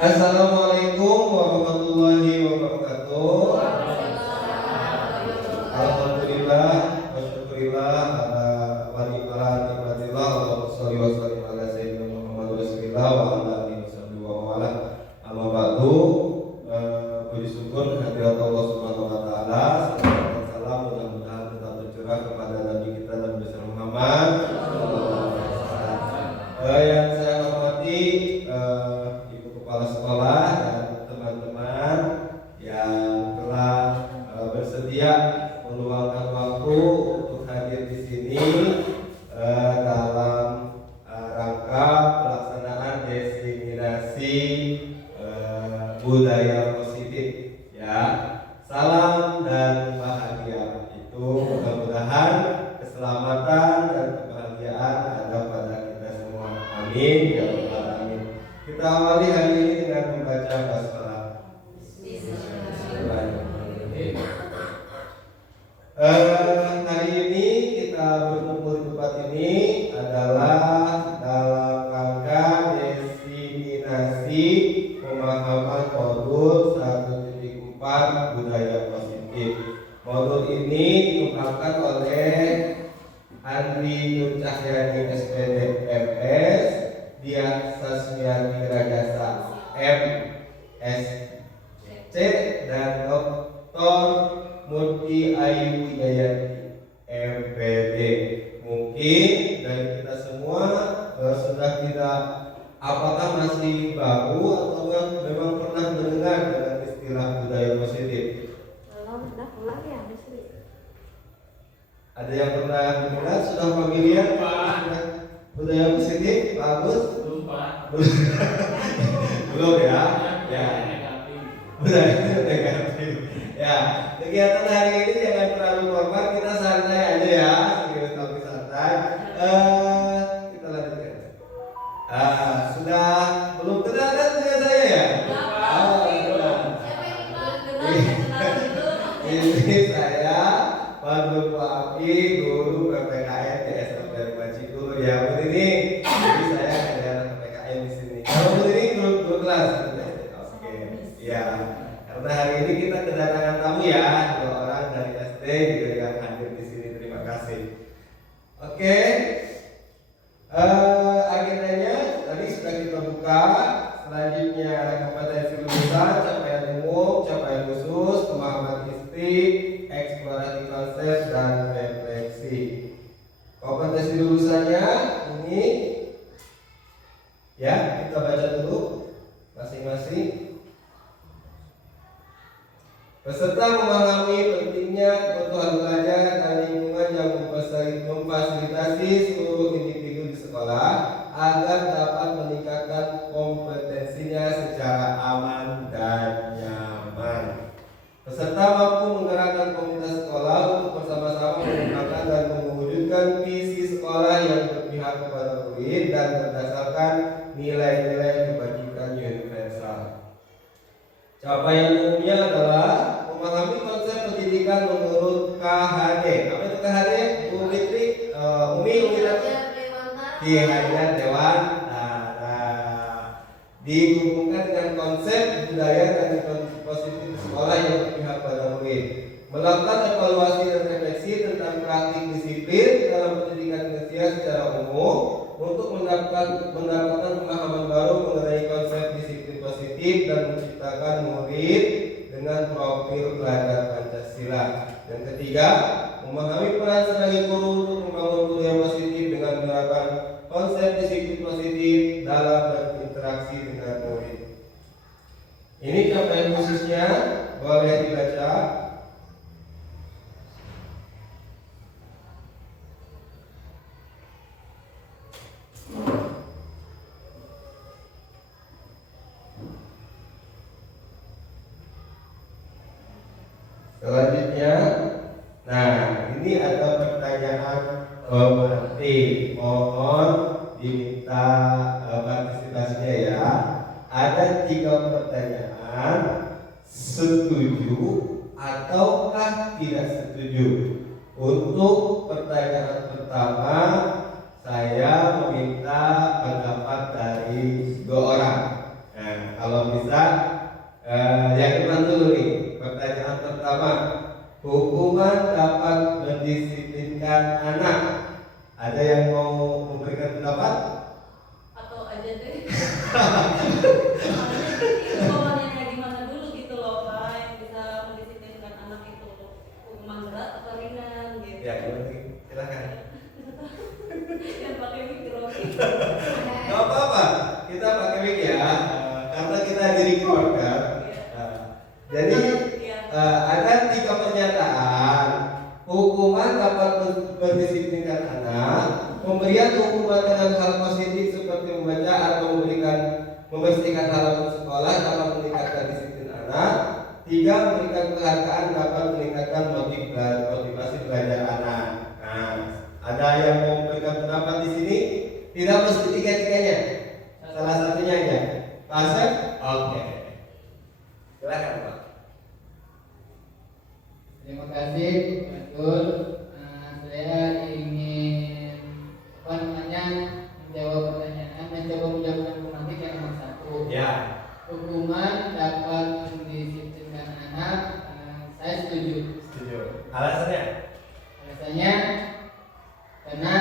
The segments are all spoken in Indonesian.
Assalamualaikum warahmatullahi wabarakatuh. Alhamdulillah wa syukurillah ala wali'ala nikmatillah. Allahumma sholli wa sallim ala sayyidina Muhammad rasulillah wa ala alihi wasahbihi wa wala. Amma ba'du. Puji syukur hadirat Allah Subhanahu wa taala. Salawat dan salam mudah-mudahan tetap tercurah kepada Nabi kita Nabi besar Muhammad. Yang saya hormati Ibu Kepala Sekolah dan teman-teman yang telah bersedia meluangkan waktu untuk hadir di sini dalam rangka pelaksanaan diseminasi budaya positif. Ya, salam dan bahagia itu mudah-mudahan keselamatan dan kebahagiaan ada pada kita semua. Amin ya rabbal alamin. Kita awali hari ini dengan membaca basmalah. Bismillahirrahmanirrahim. Hari ini kita berkumpul di tempat ini adalah dalam rangka diseminasi pemahaman modul 1.4 budaya positif. Modul ini dikembangkan oleh Andri Nur Cahyani SPD MS, Dian Sasmiati Rajasa MSc, dan Dr. Murti Ayu Wijayanti MPD. Mungkin dari kita semua sudah tidak, apakah masih baru atau memang pernah mendengar dengan istilah budaya positif? Ada yang pernah mendengar, sudah familiar Pak budaya positif? Pak Agus? Belum Pak. Belum ya? Ya. Budaya negatif. Ya, kegiatan hari ini jangan terlalu formal, kita santai aja ya, serius tapi santai. Kita lanjutkan. Sudah belum kenal kan dengan saya ya? Ini saya Pak Api, guru PPKN di SMP Cikur ya Bu ini. Jadi saya adalah PPKN di sini. Kalau Bu ini guru kelas. Oke. Ya. Karena hari ini kita kedatangan tamu ya, 2 orang dari SD juga yang hadir di sini. Terima kasih. Oke. Agendanya tadi sudah kita buka. Selanjutnya kompetensi lulusan, capaian umum, capaian khusus, pemahaman isti, eksplorasi konsep dan refleksi. Kompetensi lulusannya ini ya, kita baca dulu masing-masing. Peserta memahami pentingnya kebutuhan belajar dan lingkungan yang memfasilitasi seluruh individu di sekolah agar dapat meningkatkan kompetensinya secara aman dan nyaman. Peserta mampu menggerakkan komunitas sekolah untuk bersama-sama mengembangkan dan mewujudkan visi sekolah yang berpihak kepada murid dan berdasarkan nilai-nilai kebajikan universal. Capaian umumnya adalah memahami konsep pendidikan menurut KHD. Apa itu KHD? Bu Fitri, Umi Ki Hajar Dewan. Dihubungkan dengan konsep budaya dan positif sekolah yang berpihak pada murid. Melakukan evaluasi dan refleksi tentang praktik disiplin dalam pendidikan Indonesia secara umum untuk mendapatkan pemahaman baru mengenai konsep disiplin positif dan menciptakan murid dengan profil pelajar Pancasila. Yang ketiga, memahami peran sebagai guru untuk membangun budaya positif dengan menerapkan konsep disiplin positif dalam berinteraksi dengan murid. Ini capaian khususnya, boleh dibaca. Selanjutnya, nah ini ada pertanyaan berarti mohon diminta partisipasinya ya. Ada 3 pertanyaan, setuju ataukah tidak setuju. Untuk pertanyaan pertama, saya meminta pendapat dari 2 orang. Nah, kalau mendisiplinkan anak. Ada yang mau memberikan pendapat? Atau aja deh. Itu momennya kayak gimana dulu gitu loh Pak, yang bisa mendisiplinkan anak itu hukuman berat atau ringan gitu. Ya, gimana? Silakan. Yang pakai mikro. Gak apa-apa, kita pakai mic ya, karena kita di record kan. Jadi ada 3 pernyataan. Hukuman dapat mendisiplinkan anak, pemberian hukuman dengan hal positif seperti membaca atau membersihkan halaman sekolah dapat meningkatkan disiplin anak. 3, memberikan penghargaan dapat meningkatkan motivasi belajar anak. Nah, ada yang mau memberikan pendapat di sini? Tidak mesti 3-tiganya, salah satunya aja. Pak Asep? Oke. Silakan Pak. Terima kasih, betul. Saya ingin menjawab pertanyaan tematik yang nomor 1. Ya. Hukuman dapat mendisiplinkan anak. Saya setuju. Alasannya? Alasannya karena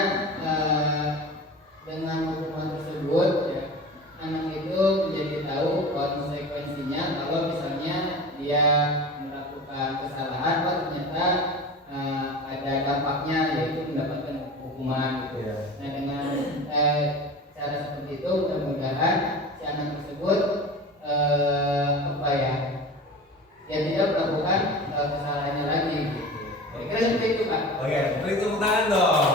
dengan hukuman tersebut ya, anak itu menjadi tahu konsekuensinya kalau misalnya dia melakukan kesalahan, ternyata ada dampaknya, yaitu mendapatkan hukuman gitu. Nah, dengan cara seperti itu mudah-mudahan si anak tersebut dia tidak melakukan kesalahannya lagi gitu. Kira-kira seperti itu Pak. Oke, beri tepuk tangan dong.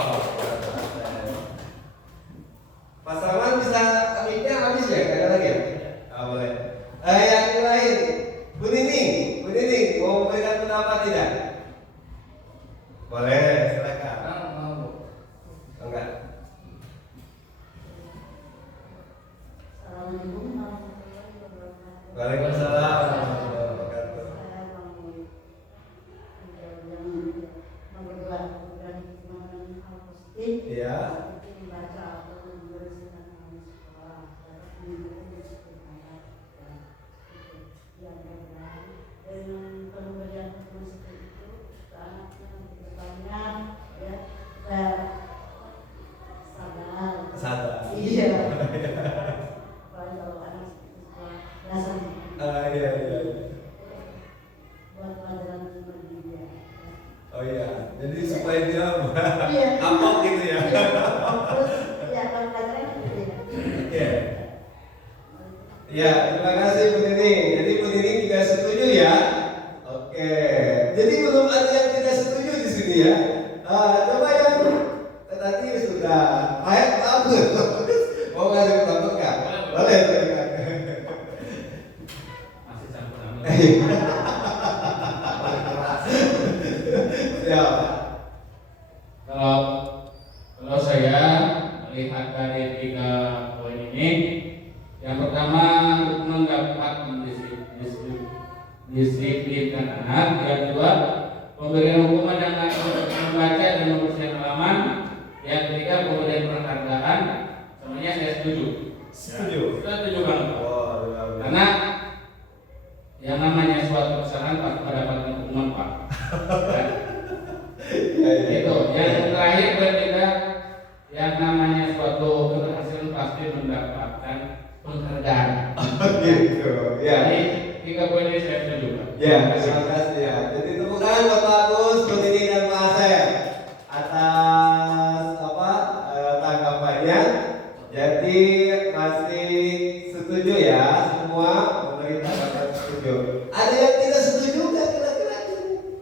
Mas Rahman bisa mic-nya habis ya? Gak ada lagi ya? Boleh. Yang lain, Bu Nining mau memberikan pendapat tidak? Boleh, silakan. Mau. Enggak. Assalamualaikum warahmatullahi wabarakatuh. Waalaikumsalam. Iya. Membaca atau membersihkan sekolah, dengan pemberian hukuman seperti itu, anaknya kedepannya ya sadar. Iya. Apalagi kalau anak belasan. Iya. Buat pelajaran bagi dia. Oh iya, jadi supaya dia Iya. kapok gitu ya. Terus ya kalau pelajaran gitu ya. Oke. Ya, terima kasih Bu Nining. Jadi Bu Nining juga setuju ya. Oke. Jadi belum ada yang tidak setuju di sini ya. Coba yang tadi sudah bagus. Mau ngasih pendapat nggak? Boleh. Masih campur amin. Siap. Kalau saya melihat dari 3 poin ini, yang pertama hukuman dapat mendisiplinkan anak, yang kedua pemberian hukuman dengan membaca dan membersihkan halaman, yang ketiga pemberian penghargaan. Semuanya saya setuju. Setuju. Saya setuju banget. Oh, Karena yang namanya suatu kesalahan pasti mendapatkan hukuman Pak. Itu. Yang terakhir berbeda, yang namanya suatu keberhasilan pasti mendapatkan penghargaan. gitu. Ya. Jadi 3 poin ini saya setuju Pak. Ya, terima kasih ya. Jadi tepuk tangan buat Pak Agus, Bu Nining dan Pak Asep atas tanggapannya. Jadi masih setuju ya semua, pemerintah dapat setuju. Ada yang tidak setuju nggak kira-kira?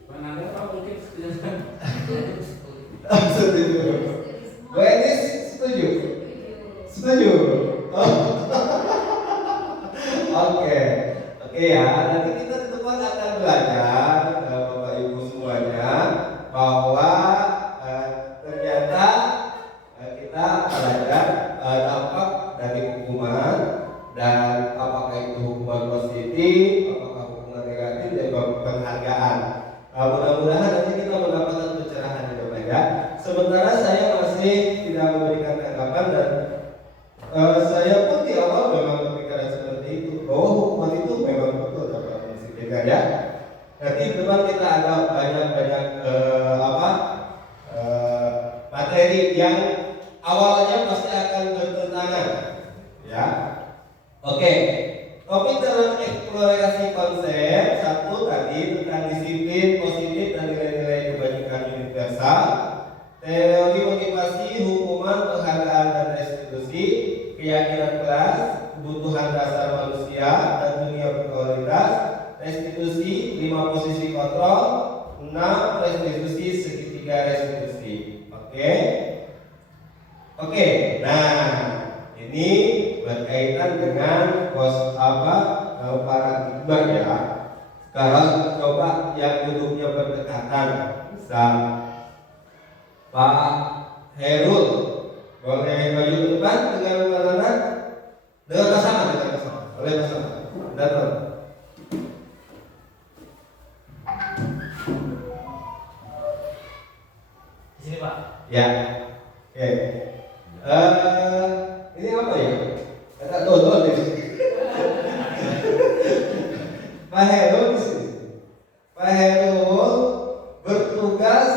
Mana Pak mungkin Setuju. Bu Enis setuju? Setuju. Oke ya. Nanti kita di depan akan belajar Bapak Ibu semuanya bahwa ternyata kita belajar dampak dari hukuman dan apakah itu hukuman positif, apakah hukuman negatif dan penghargaan. Mudah-mudahan nanti kita mendapatkan pencerahan di depan ya. Sementara saya masih tidak memberikan tanggapan dan saya pun di awal memang berpikiran seperti itu bahwa hukuman itu memang betul dapat mendisiplinkan ya. Nanti di depan kita ada banyak Oke, topik dalam eksplorasi konsep satu tadi tentang disiplin positif dan nilai-nilai kebajikan universal, teori motivasi, hukuman, penghargaan dan restitusi, keyakinan kelas, kebutuhan dasar manusia dan dunia berkualitas, restitusi, 5 posisi kontrol, 6 restitusi, segitiga restitusi. Oke, nah ini berkaitan dengan paradigma ya. Sekarang coba yang duduknya berdekatan, misal Pak Herul, boleh maju ke depan dengan mana? Dengan pasangan, oleh pasangan. Datang. Di sini Pak. Ya. Oke. Ini apa ya? Kata dodol nih. Pak Herul di sini. Pak Herul bertugas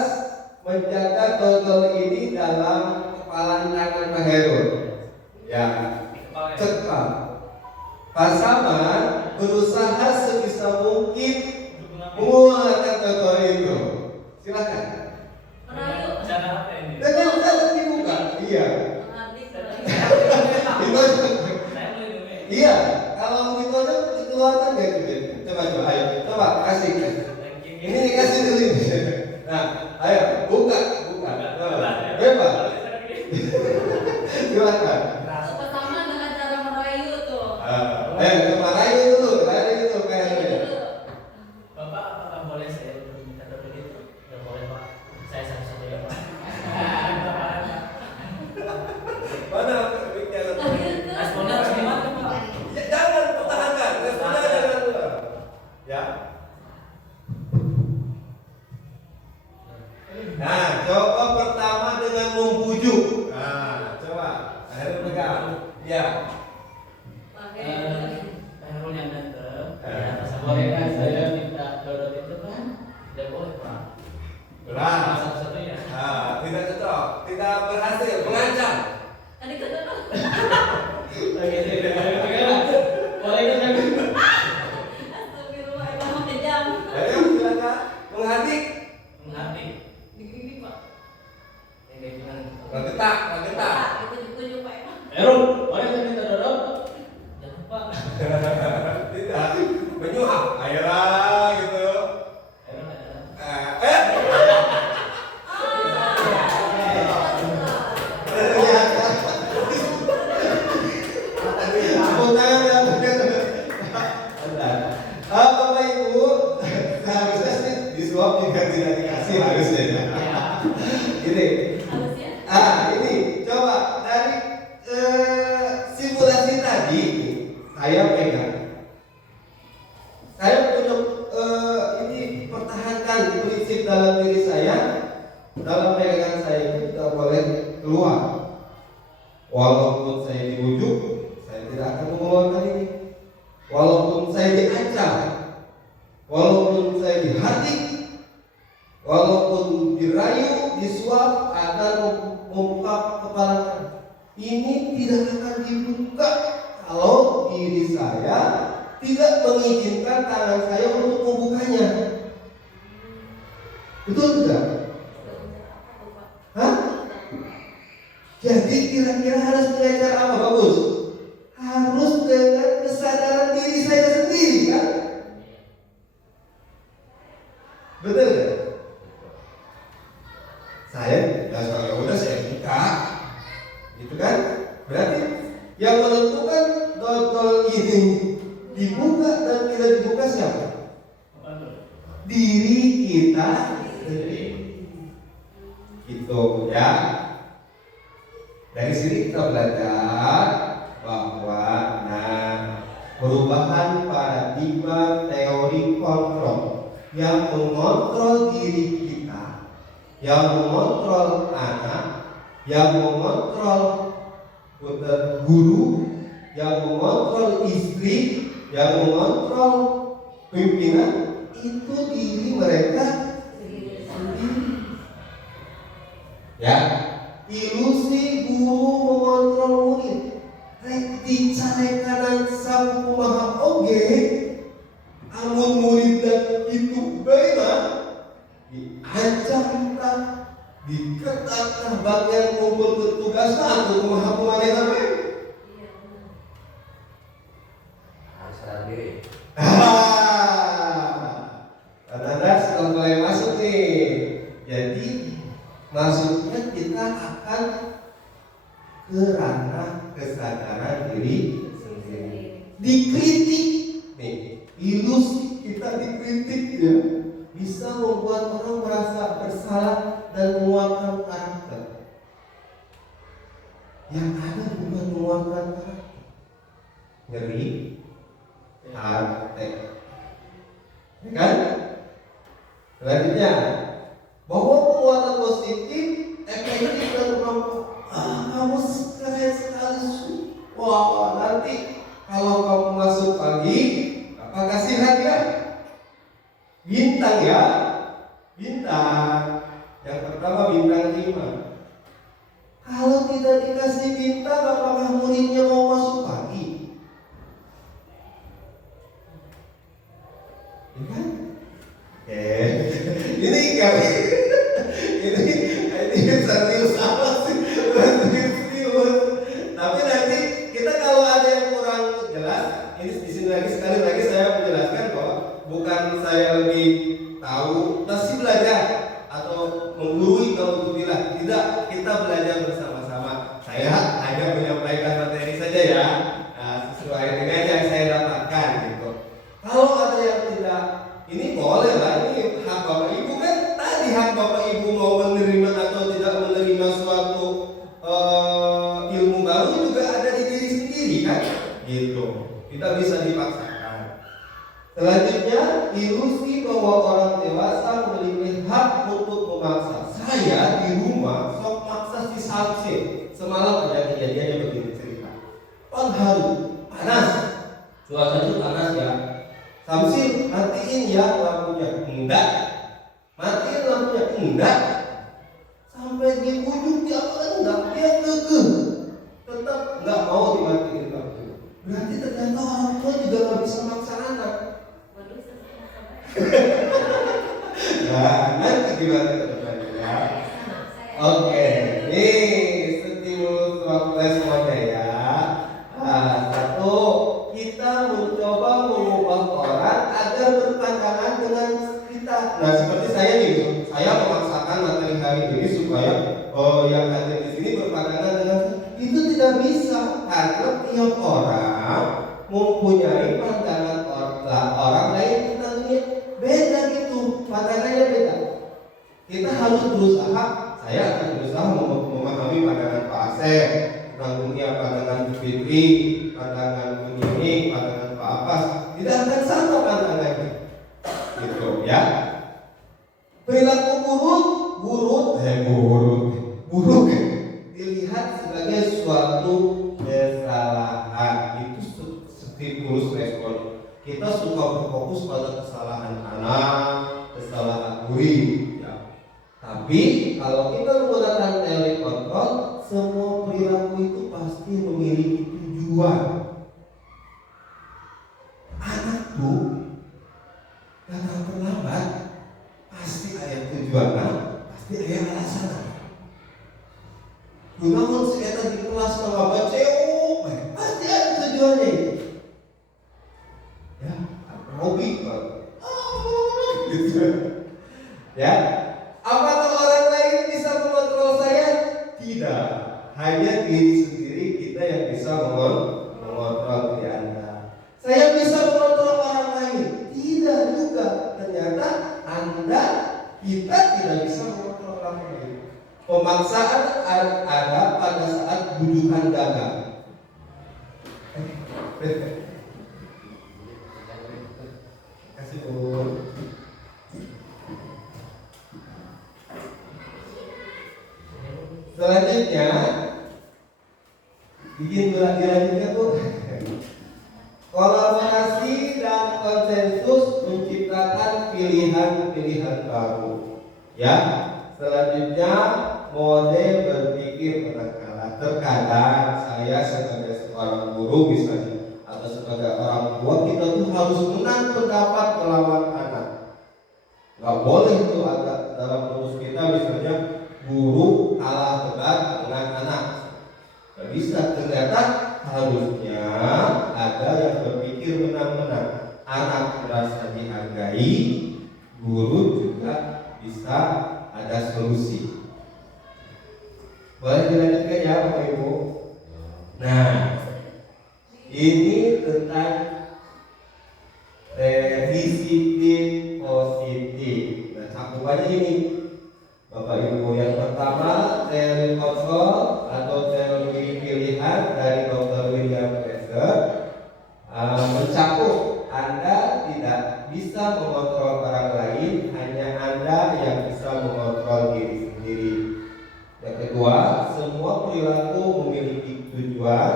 menjaga dodol ini dalam kepalan tangan Pak Herul. Ya. Cepat. Pak Saman berusaha sebisa mungkin mengeluarkan dodol itu. Silakan. Merayu. Cara apa ini? Dengan dibuka. Iya. Mengabdi Saya boleh dulu. Iya, kalau ditodol dikeluarkan nggak gitu? Coba, ayo, coba kasih. Ini dikasih dulu ini. Nah, ayo, buka. Bebas. Silakan. pertama dengan cara merayu tuh. Coba rayu dulu kayaknya. Bapak apakah boleh saya minta dodol itu? Nggak boleh Pak. Saya satu-satunya Pak. Mana bicara? Responnya harus gimana Pak? Ya, jangan pertahankan, responnya jangan dulu. Ya. Nah, coba pertama dengan membujuk. Nah, coba. Akhirnya pegang. Ya. Herul yang datang. Bolehkah saya minta dodol itu kan? Tidak boleh Pak. Berat. Satu-satunya. Tidak cocok, tidak berhasil, mengancam. Tadi kata Boleh kan? astagfirullah, emang kejam. Ayo silakan menghadik, Mengerti? Gini Pak. Kayak gimana? bergetak. Tunjuk Pak. Herul, boleh saya minta dodol? Jangan Pak. Tidak, menyuap. Ayolah gitu. Herul adalah. Bapak Ibu, seharusnya sih disuap juga tidak dikasih harusnya. Gini, Harusnya. ini coba dari simulasi tadi saya pegang. Saya punya ini pertahankan prinsip dalam diri saya. Dalam pegangan saya itu tidak boleh keluar. Walaupun saya dibujuk, saya tidak akan mengeluarkan ini. Walaupun saya diancam, walaupun saya dihadik, walaupun dirayu, disuap agar membuka kepala, ini tidak akan dibuka kalau diri saya tidak mengizinkan tangan saya untuk membukanya. Betul tidak? Hah? Jadi kira-kira harus dengan cara apa? Bagus. Harus dengan kesadaran diri saya sendiri kan? Betul kan? Saya udah saya buka, gitu kan? Berarti yang menentukan dodol ini dibuka dan tidak dibuka siapa? Diri kita sendiri. Gitu ya. Dari sini kita belajar bahwa perubahan paradigma teori kontrol yang mengontrol diri kita, yang mengontrol anak, yang mengontrol guru, yang mengontrol istri, yang mengontrol pimpinan, itu diri mereka sendiri. Ya, ilusi guru mengontrol murid. rek dicarekan sang kumaha oge amun muridna itu bae mah diancam tah diketat tah bagian ngumpul tugasna atuh kumaha kumanehna bae. Iya benar. Sadar diri. Anda sudah mulai masuk nih. Jadi maksudnya kita akan ke ranah kesadaran diri sendiri. Dikritik nih, ilusi kita dikritik ya bisa membuat orang merasa bersalah dan menguatkan karakter. Yang ada bukan menguatkan karakter, ngeri, hati, ya kan? Selanjutnya, bahwa penguatan positif, efektif dan bermanfaat. Kamu keren sekali. Wah, nanti kalau kamu masuk pagi, apa kasih hadiah? Bintang ya, bintang. Yang pertama bintang 5. Kalau tidak dikasih bintang, apakah muridnya mau masuk pagi? Ya kan? Ini kali ini serius apa sih? Serius. Tapi nanti kita kalau ada yang kurang jelas, ini di sini lagi sekali lagi saya menjelaskan bahwa bukan saya lebih tahu, masih belajar atau menggurui kalau untuk bilang tidak, kita belajar bersama-sama. Saya hanya menyampaikan materi saja ya, sesuai dengan yang saya dapatkan gitu. Kalau ada yang tidak, ini boleh lah, ini hak Bapak Ibu kan. Tadi hak Bapak Ibu mau menerima atau tidak menerima suatu ilmu baru juga ada di diri sendiri kan, gitu. Tidak bisa dipaksakan. Selanjutnya, ilusi bahwa orang dewasa memiliki hak untuk memaksa. Saya di rumah sok maksa si Samsil. Semalam ada kejadiannya begini cerita. Pagi hari panas, cuaca itu panas ya. Samsil, matiin ya lampunya. Enggak. Matiin lampunya. Enggak. Sampai di ujung dia enggak, dia kekeh. Tetap enggak mau dimatiin lampunya. Berarti ternyata orang tua juga enggak bisa maksa anak. Waduh, saya Nah, nanti gimana ke depannya ya? Oke, nih stimulus waktu responnya ya. Satu, kita mencoba mengubah orang agar berpandangan dengan kita. Nah, seperti saya nih, saya memaksakan materi hari ini supaya yang hadir di sini berpandangan dengan itu tidak bisa karena tiap orang mempunyai pandangan orang lain tentang dunia beda gitu, pandangannya beda. Kita harus berusaha, saya akan berusaha memahami pandangan Pak Asep tentang dunia, pandangan Bu Fitri, pandangan Bu Nini, pandangan Pak Abbas, tidak akan sama pandangannya, gitu ya. Perilaku buruk dilihat sebagai suatu kesalahan, itu stimulus respon. Kita suka berfokus pada kesalahan anak, kesalahan murid, ya. Tapi kalau kita menggunakan teori kontrol, semua perilaku itu pasti memiliki tujuan. Anak tuh datang terlambat, pasti ada tujuan, pasti ada alasan. Namun sekitar di kelas nggak baca, pasti ada tujuannya. Ya, hobi gitu. Ya, apakah orang lain bisa mengontrol saya? Tidak, hanya diri sendiri kita yang bisa mengontrol diri Anda. Saya bisa mengontrol orang lain? Tidak juga. Ternyata kita tidak bisa mengontrol orang lain. Pemaksaan ada pada saat bujukan gagal. Kasih Bu. Selanjutnya, bikin dilanjutkan Bu. Kolaborasi dan konsensus menciptakan pilihan-pilihan baru. Ya, selanjutnya mode berpikir penangkalan. Terkadang saya sebagai seorang guru misalnya atau sebagai orang tua, kita tuh harus menang pendapat melawan anak. Nggak boleh tuh ada dalam rumus kita misalnya guru kalah debat dengan anak. Nggak bisa. Ternyata harusnya ada yang berpikir menang-menang. Anak merasa dihargai, guru juga bisa ada solusi. Boleh dilanjutkan ya Bapak Ibu? Nah, ini tentang disiplin positif. Nah, cakupannya ini Bapak Ibu. Yang pertama, teori kontrol atau teori pilihan dari Dr. William Fraser mencakup Anda tidak bisa mengontrol orang lain, hanya Anda yang bisa mengontrol diri sendiri. Yang kedua, semua perilaku memiliki tujuan.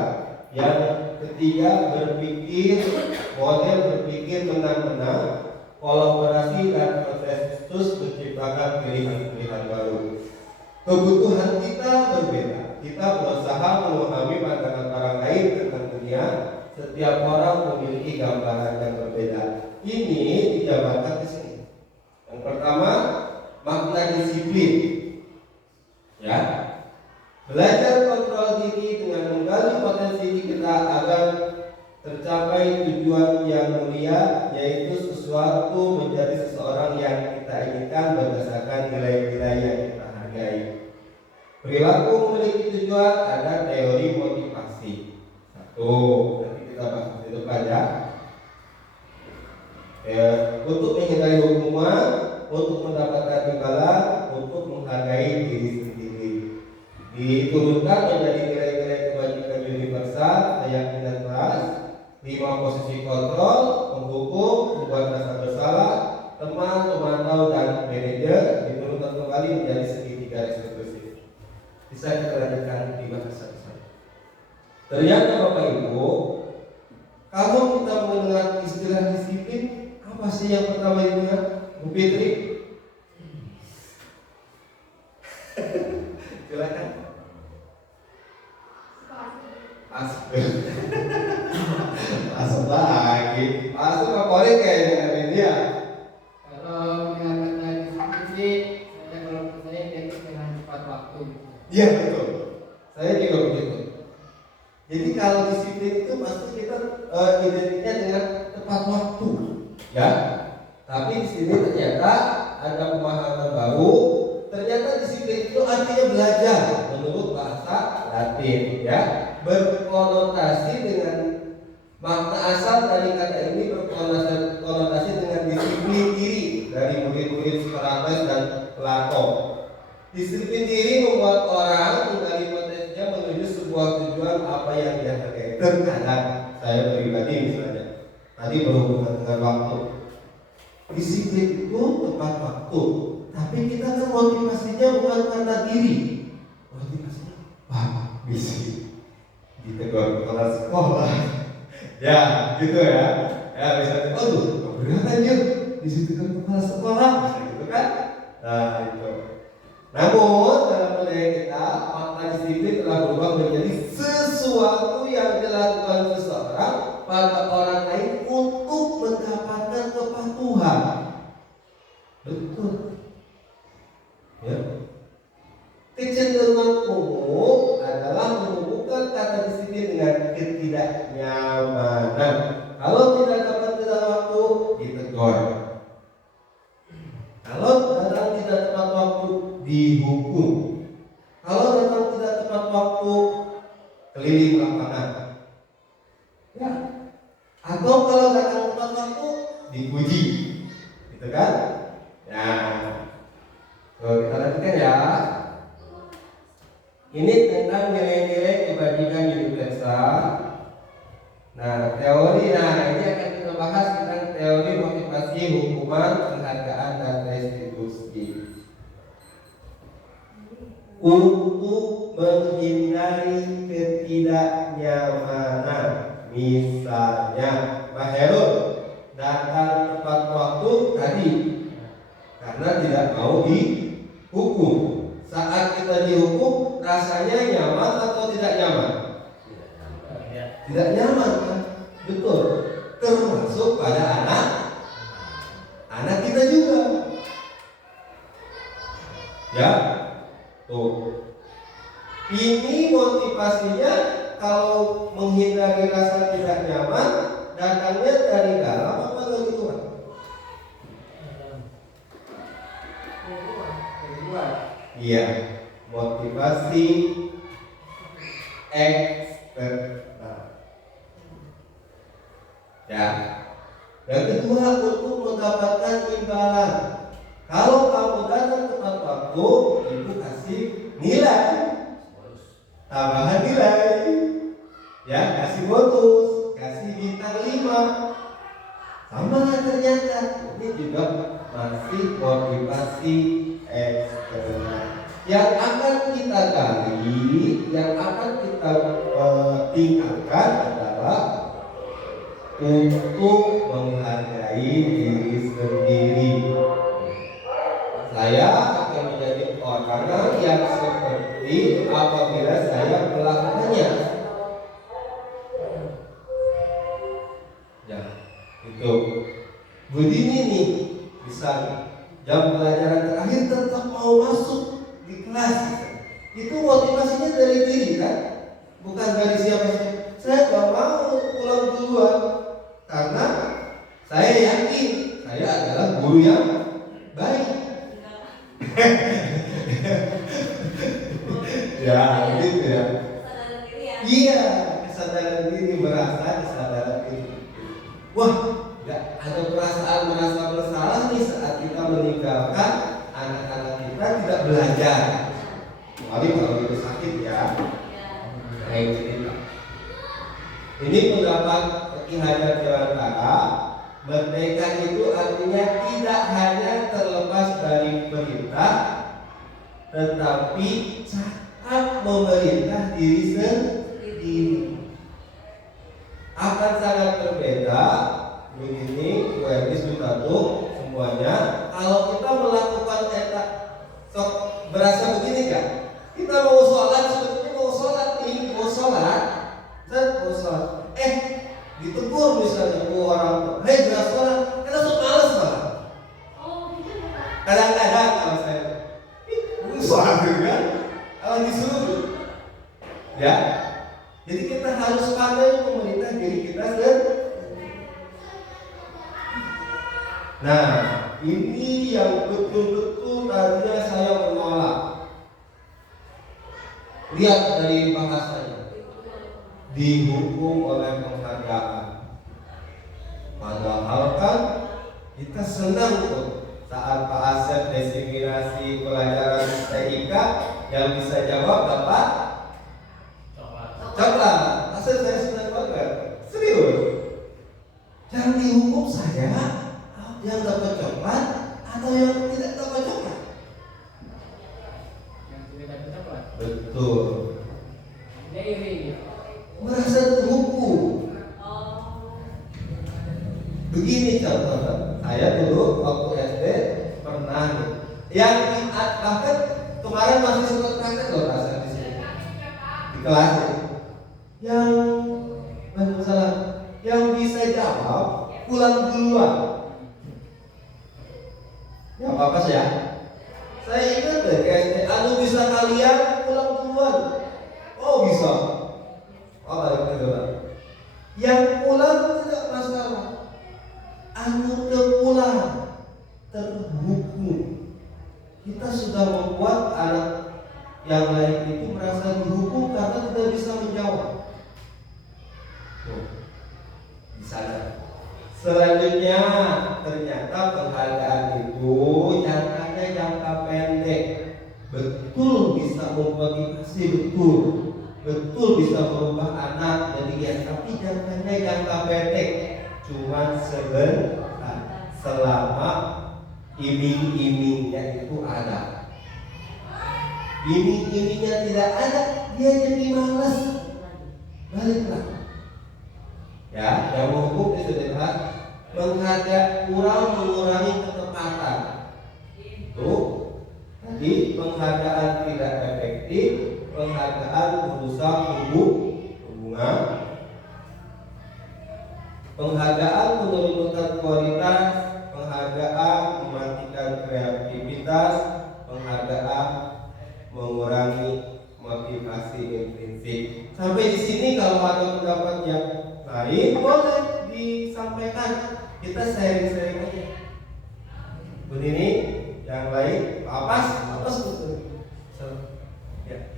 Yang ketiga, model berpikir menang-menang, kolaborasi dan konsensus menciptakan pilihan-pilihan baru. Kebutuhan kita berbeda. Kita berusaha memahami pandangan orang lain tentang dunia. Setiap orang memiliki gambaran yang berbeda. Ini dijabarkan di sini. Yang pertama, makna disiplin. Ya, belajar kontrol diri dengan menggali potensi kita agar tercapai tujuan yang mulia, yaitu sesuatu menjadi seseorang yang kita inginkan berdasarkan nilai-nilai yang kita hargai. Perilaku memiliki tujuan, ada teori motivasi. Satu, nanti kita bahas di depan ya. Untuk menghindari hukuman, untuk mendapatkan imbalan, untuk menghargai diri sendiri. Diturunkan menjadi nilai-nilai kebajikan universal, keyakinan keras, 5 posisi kontrol, menghukum, membuat rasa bersalah, teman, pemantau, dan manajer. Diturunkan kembali menjadi segitiga eksklusif. Bisa kita lanjutkan 5 satu-satu. Ternyata Bapak Ibu, kalau kita mendengar istilah disiplin, apa sih yang pertama didengar? Bu Fitri? Silakan. Asal lagi. Asal favorit kayaknya hari ini ya. Kalau mendengar kata disiplin sih, kalau menurut saya itu dengan tepat waktu. Iya betul. Saya juga begitu. Jadi kalau disiplin itu pasti kita identiknya dengan tepat waktu, ya. Tapi di sini ternyata ada pemahaman baru. Ternyata disiplin itu artinya belajar menurut bahasa Latin, ya. Berkonotasi dengan makna asal dari kata ini berkonotasi dengan disiplin diri dari murid-murid Socrates dan Plato. Disiplin diri membuat orang menggali potensinya menuju sebuah tujuan apa yang dia hargai. Terkadang saya pribadi misalnya tadi berhubungan dengan waktu. Disiplin itu tepat waktu, tapi kita kan motivasinya bukan karena diri. Motivasinya bisa ditegur kepala sekolah. Ya, gitu ya. Ya misalnya, berat aja di situ kan kepala sekolah, gitu kan? Nah itu. Namun dalam budaya kita, makna disiplin telah berubah menjadi sesuatu yang dilakukan seseorang pada orang lain untuk mendapatkan kepatuhan. Betul. Ya. Kecenderungan umum adalah menghubungkan kata disiplin dengan ketidaknyamanan. Kalau tidak dapat dalam waktu, ditegur. Kalau datang tidak tepat waktu, dihukum. Kalau datang tidak tepat waktu, keliling lapangan. Ya. Atau kalau datang tepat waktu, dipuji. Gitu kan? Ya. Kita lanjutkan ya. Ini tentang nilai-nilai kebajikan universal. Nah, ini akan kita bahas tentang teori motivasi, hukuman, penghargaan, dan restitusi. Untuk menghindari ketidaknyamanan, misalnya Pak Herul datang tepat waktu tadi karena tidak mau dihukum. Saat kita dihukum, rasanya nyaman atau tidak nyaman? termasuk pada anak kita juga. Ya, tuh. Ini motivasinya kalau menghindari rasa tidak nyaman, datangnya dari dalam apa dari luar? Iya, motivasi eksternal. Ya. Yang kedua, untuk mendapatkan imbalan. Kalau kamu datang tepat waktu, ibu kasih nilai, tambahan nilai, ya kasih bonus, kasih bintang 5. Sama ternyata ini juga masih motivasi eksternal. Yang akan kita gali, yang akan kita tingkatkan adalah untuk menghargai diri sendiri. Saya akan menjadi orang yang seperti apabila saya melakukannya. Ya, itu. Begini nih, misalnya jam pelajaran terakhir tetap mau masuk di kelas. Itu motivasinya dari diri kan, bukan dari siapa-siapa. Saya gak mau pulang duluan karena saya yakin saya adalah guru yang baik. Ya, gitu ya. Kesadaran diri ya. Iya, kesadaran diri, merasa kesadaran diri. Wah, nggak ada perasaan merasa bersalah nih saat kita meninggalkan anak-anak kita tidak belajar. Kecuali kalau itu sakit ya. Kayak cerita. Ini pendapat Ki Hajar Dewantara. Merdeka itu artinya tidak hanya terlepas dari perintah, tetapi saat memerintah diri sendiri. Akan sangat berbeda. Begini, Wendis Butatung semuanya. Kalau kita melakukan etak, sok berasa begini kan? Kita mau sholat, sebetulnya mau sholat nih, mau sholat, ditegur misalnya orang, hei jangan sholat, kita sok males sholat. Kadang-kadang kalau saya, sholat kan, kalau disuruh, ya. Jadi kita harus pandai memerintah diri kita sendiri. Nah, ini yang betul-betul tadinya saya menolak. Lihat dari bahasanya, dihukum oleh penghargaan. Padahal kan kita senang tuh saat Pak Asep diseminasi pelajaran TIK yang bisa jawab dapat coklat. Asep saya senang banget, serius. Yang dihukum saya yang dapat coklat atau yang tidak dapat coklat? Yang tidak dapat coklat. Betul. Dia iri. Merasa terhukum. Begini contohnya, saya dulu waktu SD pernah nih, yang bahkan kemarin masih sempat praktek loh rasa di sini di kelas ini. Yang masalah yang bisa jawab pulang duluan. Ya apa sih ya? Saya ingat deh SD, bisa kalian pulang duluan. Oh bisa. Oh balik ke duluan. Yang pulang tidak masalah. Pulang terhukum. Kita sudah membuat anak yang lain itu merasa dihukum karena tidak bisa menjawab. Di sana. Selanjutnya ternyata penghargaan itu jangkanya jangka pendek. Betul bisa memotivasi, betul bisa merubah anak jadi ya, tapi jangkanya jangka pendek. Cuman sebentar, selama iming-imingnya itu ada. Iming-imingnya tidak ada, dia jadi malas. Baliklah. Ya, yang hukum itu adalah kurang mengurangi ketepatan. Itu tadi penghargaan tidak efektif, penghargaan merusak hubungan. Penghargaan menurunkan kualitas, penghargaan mematikan kreativitas, penghargaan mengurangi motivasi intrinsik. Sampai di sini kalau ada pendapat yang lain boleh disampaikan. Kita sharing-sharing aja. Begini, yang lain apa betul? Ya.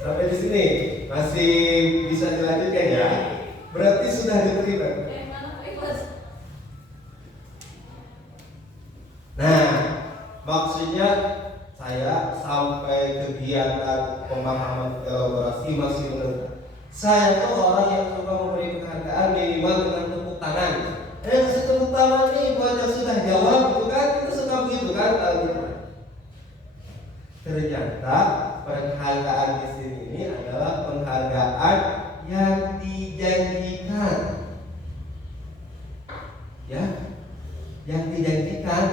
Sampai di sini masih bisa dilanjutkan ya. Berarti sudah diterima. Nah, maksudnya saya sampai kegiatan pemahaman elaborasi masih menentukan. Saya tuh orang yang suka memberi penghargaan minimal dengan tepuk tangan. Kasih tepuk tangan nih buat yang sudah jawab, gitu kan? Kita suka begitu kan? Ternyata penghargaan di sini ini adalah penghargaan yang dijanjikan, ya, yang dijanjikan,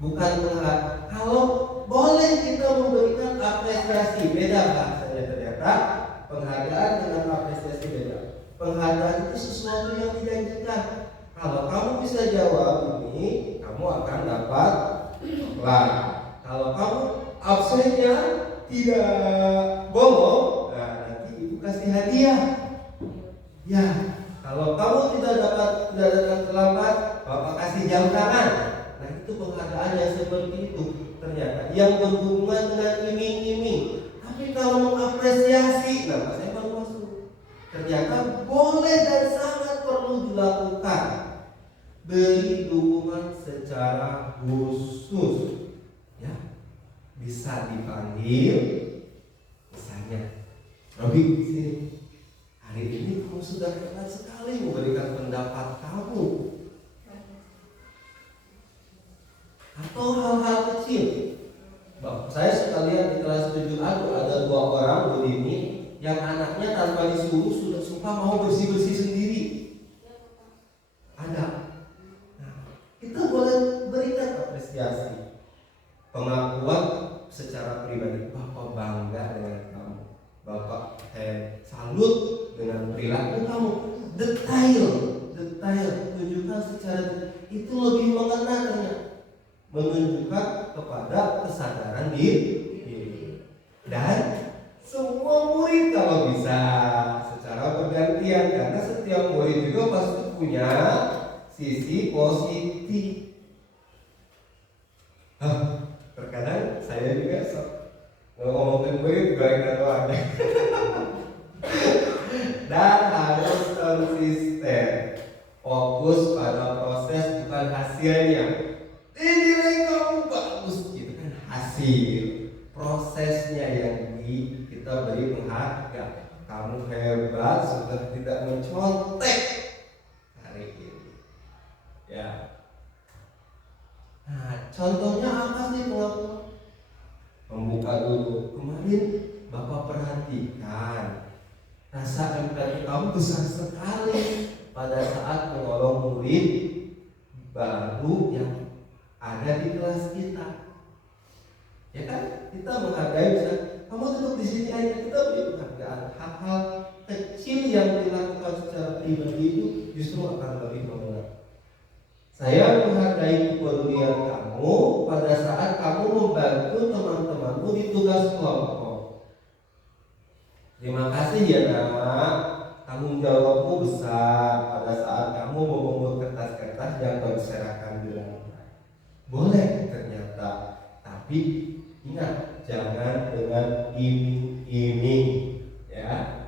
bukan penghargaan. Kalau boleh kita memberikan apresiasi, beda bahasanya ternyata. Penghargaan dengan apresiasi beda. Penghargaan itu sesuatu yang dijanjikan. Kalau kamu bisa jawab ini, kamu akan dapat lah. Kalau kamu absennya tidak bohong, nah nanti ibu kasih hadiah. Ya, kalau kamu tidak datang terlambat, bapak kasih jam tangan. Nah itu penghargaan yang seperti itu. Ternyata yang berhubungan dengan iming-iming. Tapi kalau mengapresiasi, nah saya baru masuk. Ternyata boleh dan sangat perlu dilakukan. Beri dukungan secara khusus. Ya, bisa dipanggil, misalnya, Robi sini. Hari ini kamu sudah hebat sekali memberikan pendapat kamu. Atau hal-hal kecil. Saya suka lihat di kelas 7A ada 2 orang Bu Dini yang anaknya tanpa disuruh sudah suka mau bersih-bersih sendiri. Ada. Nah, kita boleh berikan apresiasi, pengakuan secara pribadi. Bapak bangga dengan kamu. Bapak salut dengan perilaku kamu. Detail, tunjukkan secara itu lebih mengenalnya. Menunjukkan kepada kesadaran diri. Dan semua murid kalau bisa secara bergantian, karena setiap murid juga pasti punya sisi positif. Terkadang saya juga ngomongin murid juga enggak tahu aja. Dan harus konsisten, fokus pada proses bukan hasilnya. Nilai kamu bagus, gitu kan, hasil prosesnya yang kita beri penghargaan. Kamu hebat, sudah tidak mencontek hari ini. Ya. Nah, contohnya apa sih pengakuan? Membuka dulu. Kemarin Bapak perhatikan rasa empati kamu besar sekali pada saat menolong murid baru yang ada di kelas kita, ya kan? Kita menghargai, misalnya kamu duduk di sini aja, kita beri penghargaan. Hal-hal kecil yang dilakukan secara pribadi itu justru akan lebih mengenal. Saya menghargai kepedulian kamu pada saat kamu membantu teman-temanmu di tugas kelompok. Terima kasih ya nak, tanggung jawabmu besar pada saat kamu memungut kertas-kertas yang berserakan di lantai. Boleh ternyata, tapi ingat jangan dengan iming-iming, ya.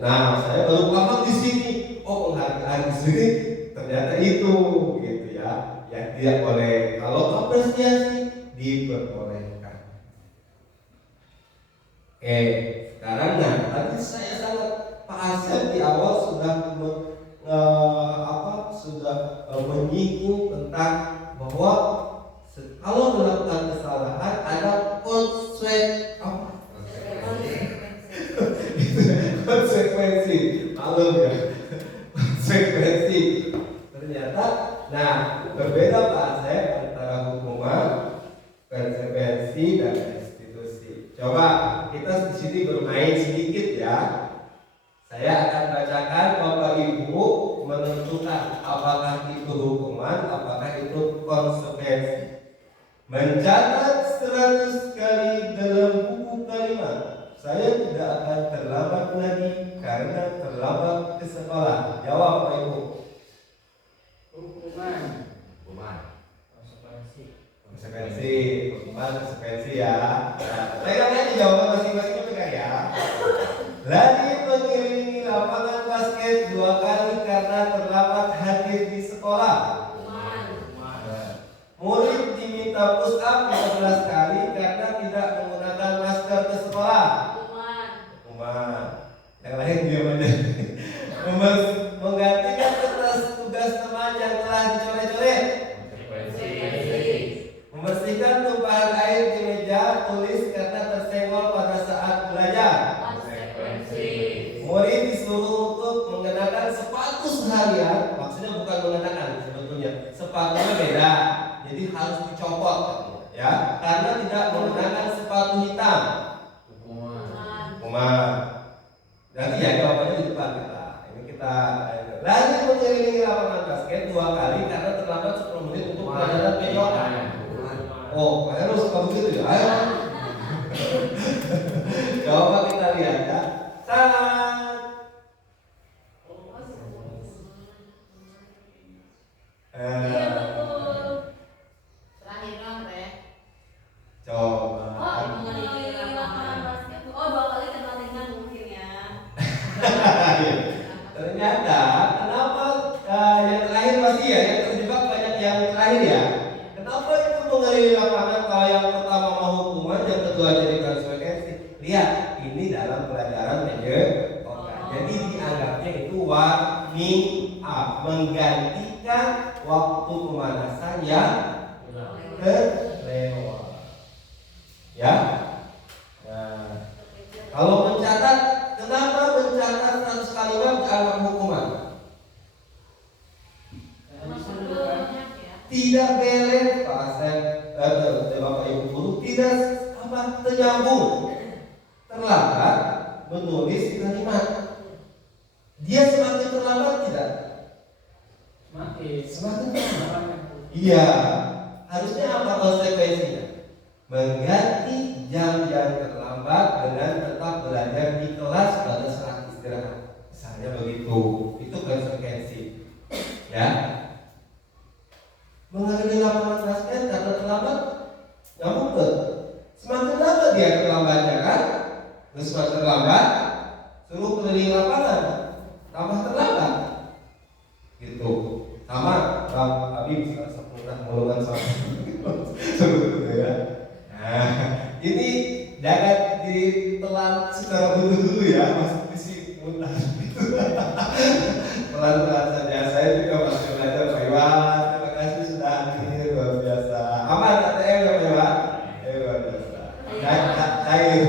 Nah, saya baru paham di sini. Oh, penghargaan di sini ternyata itu, gitu ya. Yang tidak boleh. Kalau apresiasi diperbolehkan. Oke, sekarang tadi saya sangat Pak Asep di awal sudah menyinggung tentang bahwa kalau melakukan kesalahan ada konsekuensi, malum ya, konsekuensi. Ternyata, nah berbeda Pak Asep antara hukuman, konsekuensi dan restitusi. Coba kita di sini bermain sedikit ya. Saya akan bacakan, Bapak Ibu menentukan apakah itu hukuman, apakah itu konsekuensi. Mencatat 100 kali dalam buku kalimat. Saya tidak akan terlambat lagi karena terlambat ke sekolah. Jawab Bapak Ibu. Hukuman. Konsekuensi, hukuman konsekuensi ya. Pegang aja jawaban masing-masing, pegang ya. Lari mengelilingi lapangan basket 2 kali karena terlambat hadir di sekolah. Murid diminta push up 15 kali karena tidak menggunakan masker ke sekolah. Yang lain diam aja. Menggantikan kertas tugas teman yang telah dicoret-coret. Membersihkan tumpahan air di meja tulis karena tersenggol pada saat belajar. Murid disuruh untuk mengenakan sepatu seharian. Maksudnya bukan mengenakan sebetulnya. Sepatunya beda. Jadi harus dicopot ya, karena tidak menggunakan sepatu hitam. Hukuman. Nanti ya jawabannya di depan kita. Ini kita lari mengelilingi lapangan basket 2 kali karena terlambat 10 menit untuk pelajaran PJOK. Oh, harus suka begitu ya. Ayo. Jawaban kita lihat ya. Iya betul. Terakhir dong, Re. Coba. Mengenai lapangan basket. 2 kali kena ringan mungkin ya. Ternyata kenapa yang terakhir masih ya, yang terjebak banyak yang terakhir ya. Kenapa itu mengelilingi lapangan kalau yang pertama mau hukuman, yang kedua jadi konsekuensi. Lihat, ini dalam pelajaran PJOK. Jadi dianggapnya itu warming up, menggantikan waktu pemanasan yang terlewat. Ya. Nah, kalau mencatat, kenapa mencatat 100 kalimat dianggap hukuman? Tidak relevan, Bapak Ibu guru, tidak ternyambung, terlambat menulis kalimat. Dia semakin terlambat tidak? Semakin terlambat. Iya. Harusnya apa konsekuensinya? Mengganti jam yang terlambat dengan tetap belajar di kelas pada saat istirahat. Misalnya begitu. Itu konsekuensi. Ya. Menghadiri lapangan basket karena terlambat, nyambung ke. Semakin lama dia terlambatnya kan? Terus semakin terlambat, suruh keliling lapangan, tambah terlambat. Gitu. Sama Bang Habib salah satu mulungan sama. Seperti ya. Nah, ini jangan ditelan secara dulu ya, masuk di sini mudah. Pelan-pelan saja. Saya juga masih belajar Pak Iwan. Terima kasih sudah hadir, luar biasa. Aman ATM ya Pak Iwan? Luar biasa. Cair.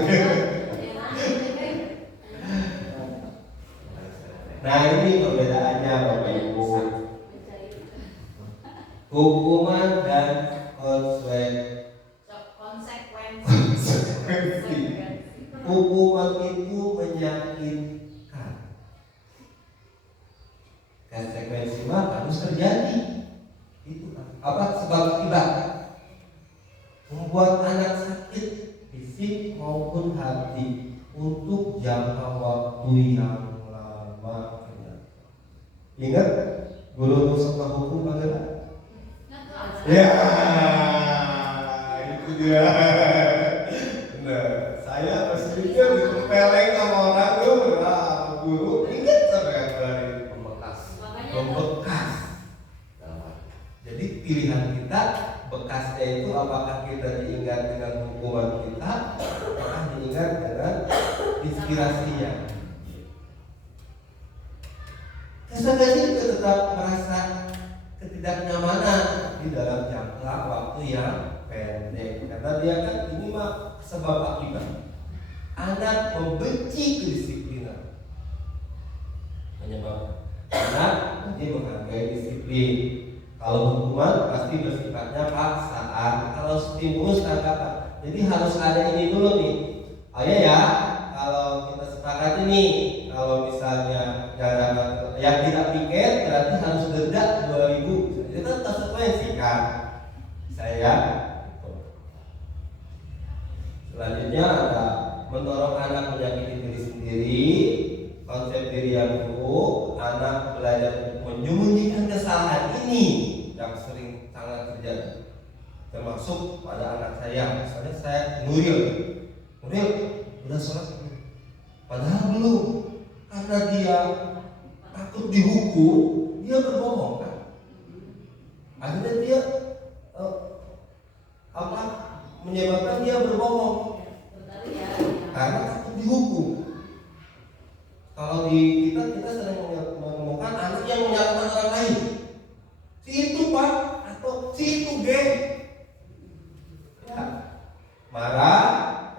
Nah ini perbedaannya Bapak Ibu. Hukuman dan konsekuensi. Hukuman itu menyakitkan. Konsekuensi mah harus terjadi. Itu apa sebab akibat? Membuat anak sakit fisik maupun hati untuk jangka waktu yang lama. Ingat guru suka hukum adalah? Ya, itu dia. Nah, saya berpikir ditempeleng sama orang tuh, guru ingat sampai dari membekas. Jadi pilihan kita bekasnya itu apakah kita diingat dengan hukuman kita, apakah diingat dengan inspirasinya. Kesadaran juga tetap merasa ketidaknyamanan di dalam jangka waktu yang pendek. Karena dia kan ini mah sebab akibat. Anak membenci kedisiplinan. Menyebabkan anak menjadi menghargai disiplin. Kalau hukuman pasti bersifatnya paksaan. Kalau stimulus tanggapan. Jadi harus ada ini dulu nih. Ayo ya, kalau kita sepakat ini, kalau misalnya yang tidak piket berarti harus denda 2.000. Itu kan konsekuensi kan, saya. Selanjutnya ada mendorong anak menyakiti diri sendiri, konsep diri yang buruk, anak belajar menyembunyikan kesalahan ini yang sering sangat terjadi, termasuk pada anak saya. Misalnya saya Nuril udah sholat belum? Padahal belum, karena dia takut dihukum, dia berbohong kan. Akhirnya dia menyebabkan dia berbohong karena takut dihukum. Kalau di kita sering menemukan anak yang menyalahkan orang lain, si itu pak atau si itu gay, ya. Marah,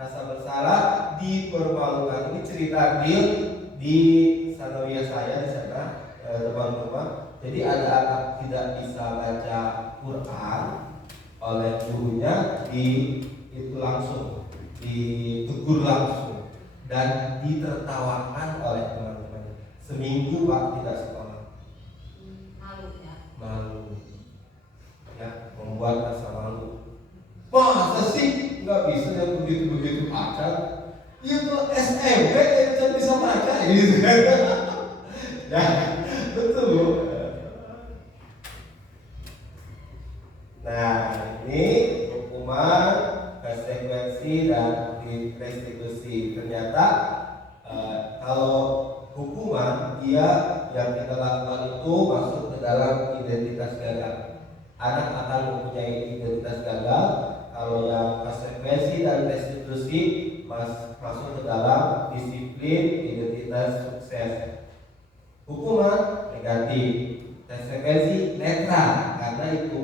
rasa bersalah, dipermalukan. Ini cerita real di sanawiyah saya di sana, teman-teman. Jadi ada anak tidak bisa baca Quran oleh gurunya, itu langsung ditegur langsung dan ditertawakan oleh teman-temannya. Seminggu pak tidak sekolah. Malu ya, membuat rasa malu. Masa sih nggak bisa yang begitu akal? Itu SMP yang bisa baca gitu kan? Ya betul bu. Nah ini hukuman, konsekuensi dan restitusi. Ternyata kalau hukuman dia yang kita lakukan itu masuk ke dalam identitas gagal. Anak akan mempunyai identitas gagal. Kalau yang konsekuensi dan restitusi masuk ke dalam disiplin identitas sukses. Hukuman negatif, konsekuensi netral karena itu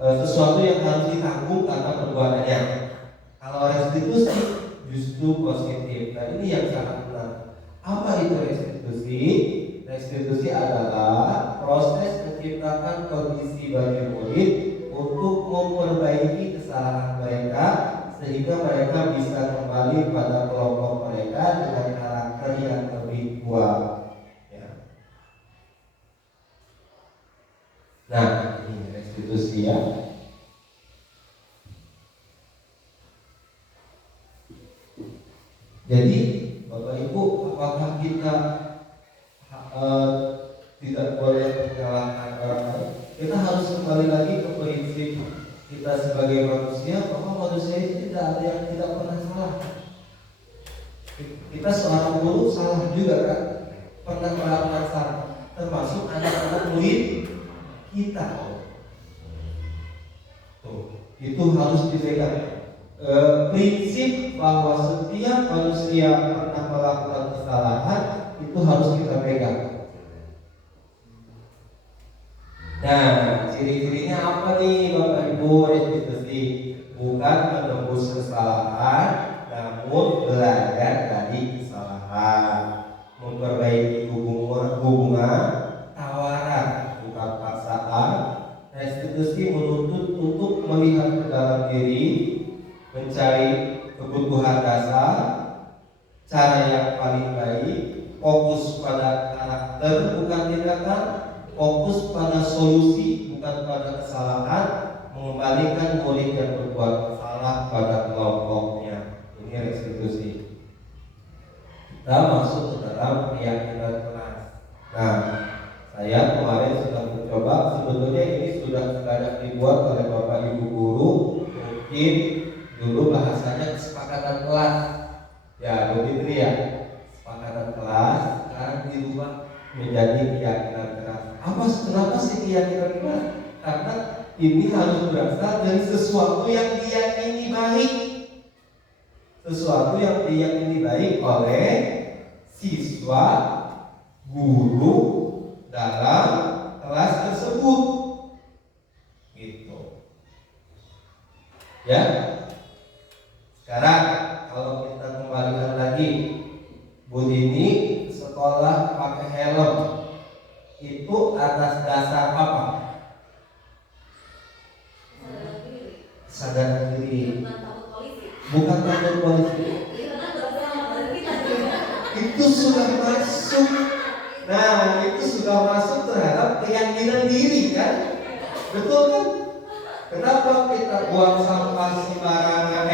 sesuatu yang harus ditanggung karena perbuatannya. Kalau restitusi justru positif. Nah ini yang sangat benar. Apa itu restitusi? Restitusi adalah proses menciptakan kondisi bagi murid untuk memperbaiki kesalahan mereka sehingga mereka bisa kembali pada kelompok mereka dengan karakter yang lebih kuat. Ya. Nah, ini restitusi ya. Jadi, Bapak Ibu, apakah kita tidak boleh menyalahkan orang lain? Kita harus kembali lagi ke prinsip kita sebagai manusia, bahwa manusia itu tidak ada yang tidak pernah salah. Kita seorang guru salah juga kan, pernah melakukan salah, termasuk anak-anak murid kita. Itu harus dipegang. Prinsip bahwa setiap manusia pernah melakukan kesalahan itu harus kita pegang. Nah, ciri-cirinya apa nih Bapak Ibu? Restitusi bukan menembus kesalahan, namun belajar dari kesalahan, memperbaiki hubungan, tawaran bukan paksaan. Restitusi menuntut untuk melihat ke dalam diri, mencari kebutuhan dasar, cara yang paling baik, fokus pada karakter bukan tindakan, fokus pada solusi bukan pada kesalahan, mengembalikan murid yang berbuat salah pada kelompoknya. Ini restitusi. Kita masuk ke dalam keyakinan kelas. Nah, saya kemarin sudah mencoba, sebetulnya ini sudah banyak dibuat oleh Bapak Ibu guru. Mungkin dulu bahasanya kesepakatan kelas, ya begitu ya, kesepakatan kelas. Sekarang dirubah menjadi keyakinan keras. Kenapa sih keyakinan keras? Karena ini harus berasal dari sesuatu yang diyakini baik, sesuatu yang diyakini baik oleh siswa, guru dalam kelas tersebut, gitu. Ya. Sekarang kalau kita kembalikan lagi, Bu Dini sekolah pakai helm itu atas dasar apa? Sadar diri. Bukan takut polisi. Bukan takut polisi. Karena sudah masuk. Nah, itu sudah masuk terhadap keyakinan diri kan? Betul kan? Kenapa kita buang sampah sembarangan?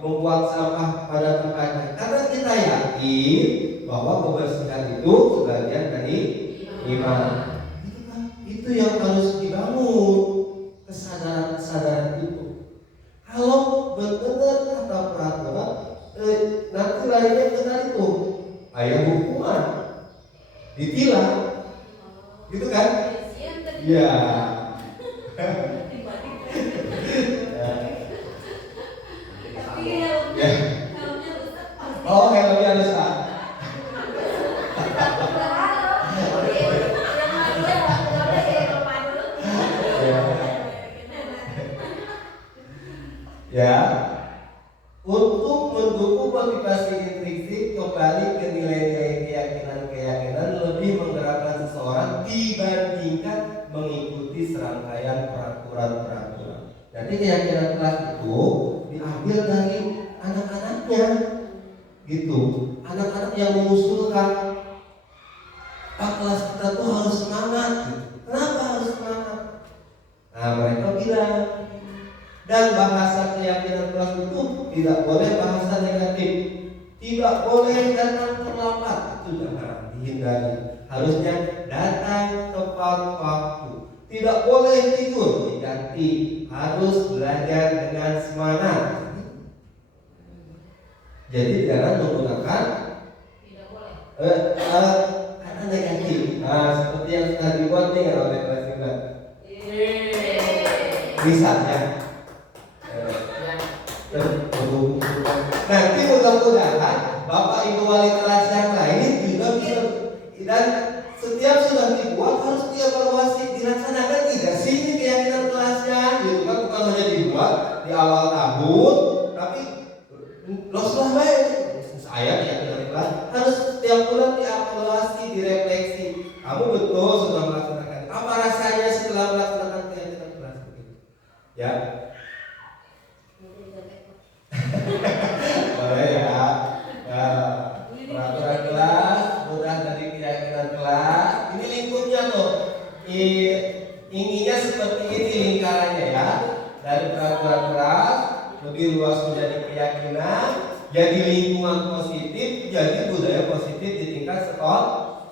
Membuang sampah pada tempatnya? Karena kita yakin bahwa kebersihan itu sebagian dari iman. Itu yang harus dibangun, kesadaran itu. Kalau benar kata peraturan, nanti larinya ke itu, ayat hukuman, ditilang, gitu kan? Ya. Oh, helmnya rusak. Ya, untuk mendukung motivasi intrinsik kembali ke nilai-nilai keyakinan lebih menggerakkan seseorang dibandingkan mengikuti serangkaian peraturan. Jadi keyakinan kelas itu diambil dari anak-anaknya, gitu. Anak-anak yang mengusulkan, Pak, kelas kita tuh harus semangat. Kenapa harus semangat? Nah, mereka bilang. Dan bahasa keyakinan kelas itu tidak boleh bahasa negatif, tidak boleh datang terlambat, itu jangan dihindari. Harusnya datang tepat waktu, tidak boleh tidur, diganti, harus belajar dengan semangat. Jadi jangan menggunakan kata negatif. Nah, seperti yang sudah dibuat nih oleh kelas 9. Misalnya. Nanti mudah-mudahan Bapak Ibu wali kelas yang lain juga bisa, dan setiap sudah dibuat harus dievaluasi, dilaksanakan tidak sih ini keyakinan kelasnya, gitu kan? Bukan hanya dibuat di awal tahun, tapi loslah baik. Saya keyakinan kelas harus setiap bulan dievaluasi, direfleksi. Kamu betul sudah melaksanakan. Apa rasanya setelah melaksanakan keyakinan kelas begitu? Ya. Boleh ya. Peraturan kelas, mudah dari keyakinan kelas. Ini lingkupnya tuh. Inginnya seperti ini lingkarannya ya. Dari peraturan kelas lebih luas menjadi keyakinan, jadi lingkungan positif, jadi budaya positif di tingkat sekolah.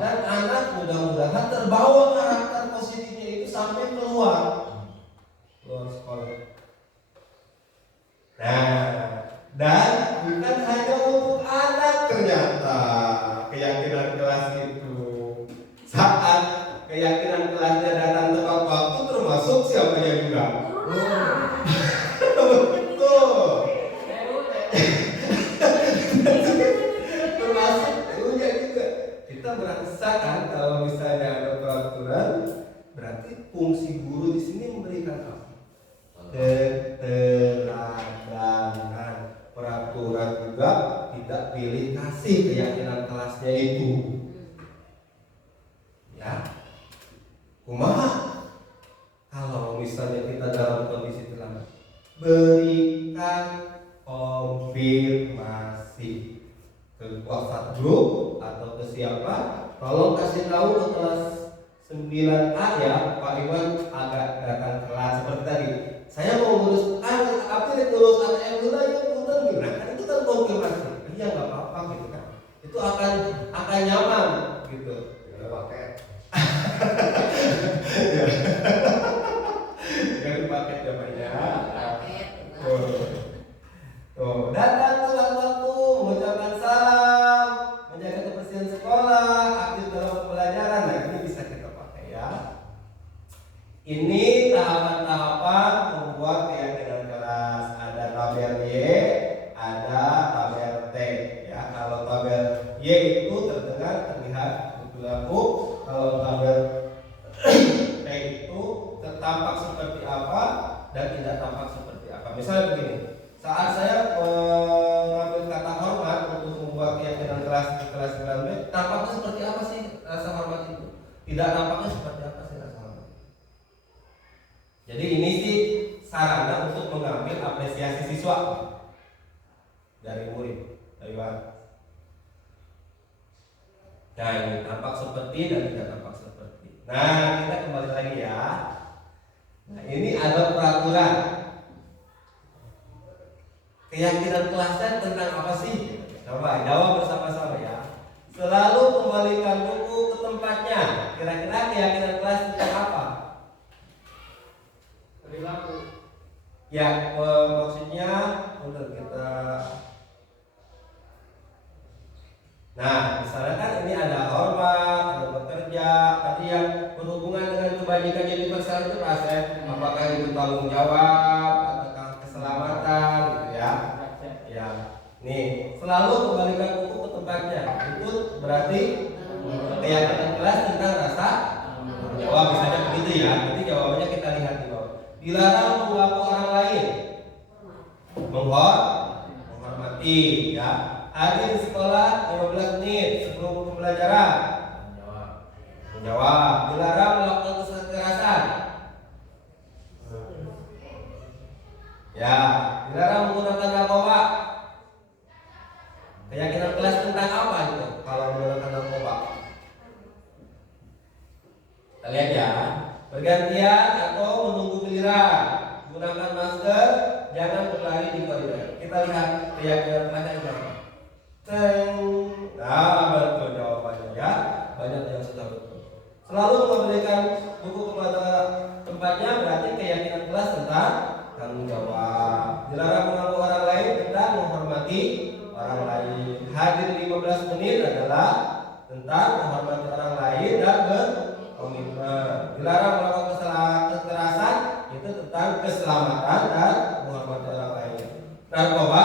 Dan anak mudah-mudahan terbawa karakter positifnya itu sampai keluar sekolah. Nah, dan bukan hanya untuk anak, ternyata keyakinan kelas itu saat keyakinan kelasnya datang tepat waktu termasuk siapanya juga. Betul. Termasuk gurunya juga. Kita merasa kan kalau misalnya ada peraturan, berarti fungsi guru di sini memberikan apa? Keteladanan. Peraturan juga tidak pilih kasih keyakinan kelasnya itu. Ya, kumaha kalau misalnya kita dalam kondisi terlambat, berikan konfirmasi ke WhatsApp grup atau ke siapa, tolong kasih tahu ke kelas 9A ya, Pak Iwan agak datang kelas seperti tadi. Saya mau ngurus ngurus ATM dulu ya, punten gitu. Nah, kan itu kan konfirmasi. Iya nggak apa-apa gitu kan. Itu akan nyaman gitu. Ada paket. Ganti paket namanya. Tuh, datang tepat waktu, mengucapkan salam, menjaga kebersihan sekolah, aktif dalam pembelajaran. Nah, ini bisa kita pakai ya. Ini tahapan-tahapan membuat keyakinan kelas. Ada tabel Y, ada tabel T. Ya, kalau tabel Y itu terlihat betul aku. Kalau tabel T itu tampak seperti apa dan tidak tampak seperti apa. Misalnya begini, saat saya mengambil kata hormat untuk membuat keyakinan kelas 9B, tampaknya seperti apa sih rasa hormat itu? Tidak tampaknya seperti apa sih rasa hormat. Jadi ini sih sarana untuk mengambil apresiasi siswa dari murid, dari warga. Nah, ini tampak seperti dan tidak tampak seperti. Nah, kita kembali lagi ya. Nah, ini ada peraturan. Keyakinan kelasnya tentang apa sih? Coba jawab bersama-sama ya. Selalu kembalikan buku ke tempatnya. Kira-kira keyakinan kelas tentang apa? Perilaku. Ya, maksudnya untuk kita. Nah, misalnya kan ini ada hormat, ada bekerja, tadi yang berhubungan dengan kebajikan universal itu aset. Apakah itu tanggung jawab, apakah keselamatan, gitu ya? Ya, nih selalu kembalikan buku ke tempatnya. Itu berarti keyakinan kelas tentang rasa tanggung jawab, misalnya begitu ya. Nanti jawabannya kita lihat di bawah. Dilarang mengganggu orang lain, menghormati, ya. Hadir di sekolah 15 menit sebelum pembelajaran, menjawab. Dilarang melakukan kekerasan, ya. Dilarang menggunakan narkoba. Keyakinan kelas tentang apa itu kalau menggunakan narkoba? Kita lihat ya. Bergantian atau menunggu giliran, gunakan masker, jangan berlari di koridor. Kita lihat keyakinan kelasnya itu apa. Nah, betul jawabannya ya. Banyak yang sudah betul. Selalu memberikan buku kepada tempatnya berarti keyakinan kelas tentang tanggung jawab. Dilarang mengganggu orang lain tentang menghormati orang lain. Hadir 15 menit adalah tentang menghormati orang lain dan berkomitmen. Dilarang melakukan kekerasan itu tentang keselamatan dan menghormati orang lain. Narkoba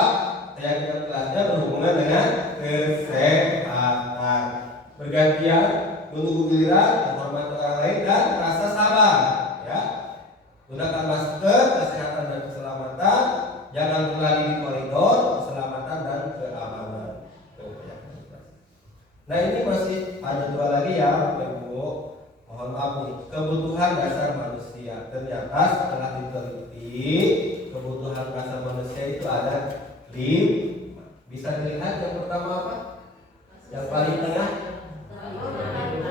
keyakinan kelasnya berhubungan dengan kesehatan. Bergantian, menunggu giliran, menghormati orang lain dan rasa sabar. Ya, gunakan masker, kesehatan dan keselamatan. Jangan berlari di koridor, keselamatan dan keamanan. Nah, ini masih ada dua lagi ya, Ibu. Mohon maaf nih, kebutuhan dasar manusia. Ternyata setelah diteliti, kebutuhan dasar manusia itu ada 5. Bisa dilihat yang pertama apa? Yang paling tengah,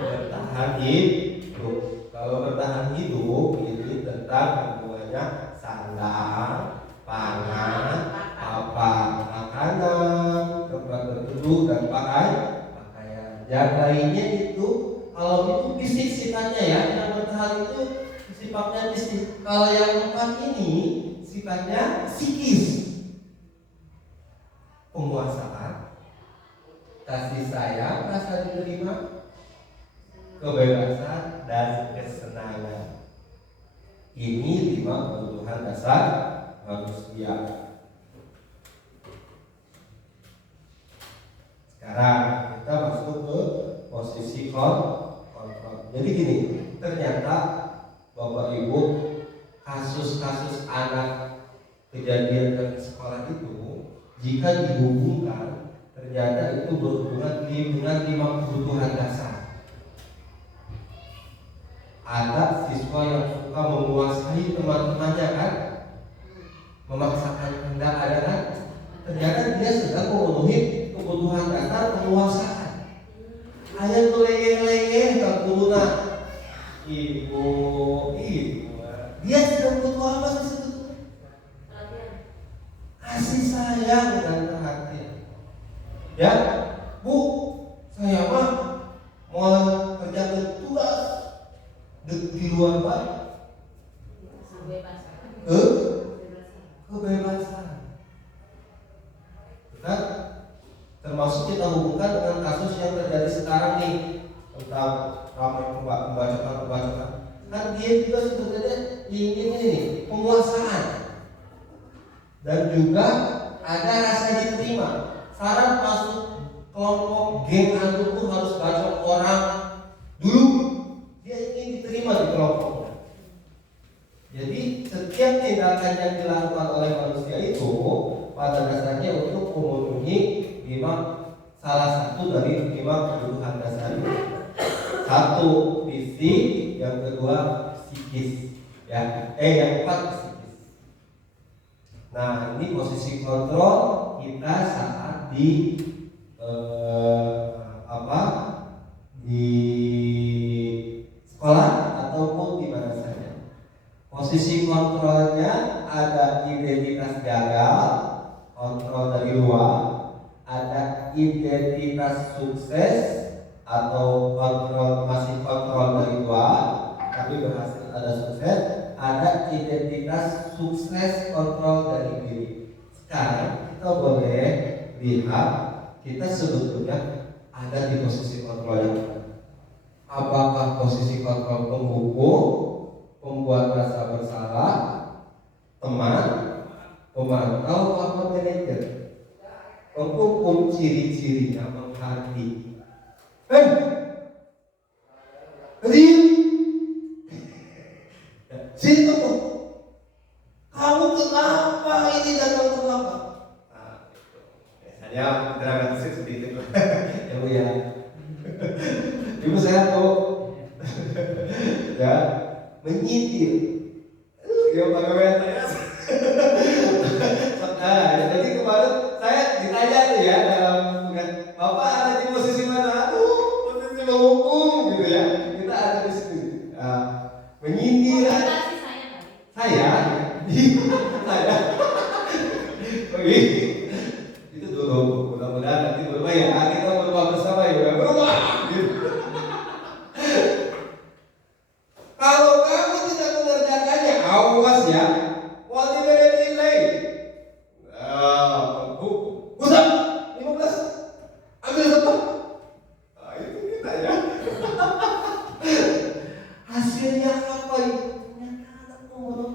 bertahan hidup. Kalau bertahan hidup ini tentang hubungannya sandang, pangan, papan makanan, tempat berteduh dan pakaian. Yang lainnya itu kalau itu fisik sifatnya ya, yang bertahan itu sifatnya fisik. Kalau yang 4 ini sifatnya psikis. Penguasaan, kasih sayang, rasa diterima, kebebasan dan kesenangan. Ini 5 kebutuhan dasar manusia. Sekarang kita masuk ke posisi kontrol. Jadi gini, ternyata Bapak Ibu, kasus-kasus anak kejadian di sekolah itu jika dihubungkan, ternyata itu berhubungan dengan 5 kebutuhan dasar. Ada siswa yang suka menguasai teman-temannya kan, memaksakan kehendak, ada kan? Ternyata dia sedang memenuhi kebutuhan dasar penguasaan. Ada tuh lenge-lenge tak guna. Ibu, dia sedang butuh apa sih? Kasih sayang dan perhatian. Ya, Bu, saya mah mau kerja tugas di luar Pak. Kebebasan. Nah, termasuk kita hubungkan dengan kasus yang terjadi sekarang nih tentang ramai pembacokan. Kan dia juga sebenarnya ingin ini penguasaan. Dan juga ada rasa diterima. Syarat masuk kelompok geng antum tuh harus bacok orang dulu. Dia ingin diterima di kelompoknya. Jadi setiap tindakan yang dilakukan oleh manusia itu pada dasarnya untuk memenuhi salah satu dari 5 kebutuhan dasar itu. 1 fisik, yang kedua psikis, ya. Yang 4 psikis. Nah, ini posisi kontrol kita saat di sekolah ataupun di mana saja. Posisi kontrolnya ada identitas gagal, kontrol dari luar, ada identitas sukses atau masih kontrol dari luar tapi berhasil ada sukses, ada identitas sukses kontrol dari diri. Sekarang kita boleh lihat kita sebetulnya ada di posisi kontrol yang mana. Apakah posisi kontrol penghukum, pembuat rasa bersalah, teman, pemantau, atau manajer? Penghukum ciri-cirinya menghati. Sini kamu. Kamu kenapa ini datang terlambat? Nah, itu. Biasanya dramatisnya seperti itu. Ya Bu ya. Ibu saya tuh ya menyindir. Ya bagaimana saya? Jadi kemarin saya ditanya tuh ya dalam Bapak ada di posisi mana? Posisi menghukum gitu ya. Kita ada di sini. Menyindir. Komunikasi saya tadi. Saya. Oke. Itu dulu. Mudah-mudahan nanti berubah ya. Kita berubah bersama ya. Berubah. Kalau kamu tidak mengerjakannya, awas ya. Wali nilai. Pusat 15. Ambil satu. Nah, itu kita ya. Hasilnya apa itu? Ternyata ada orang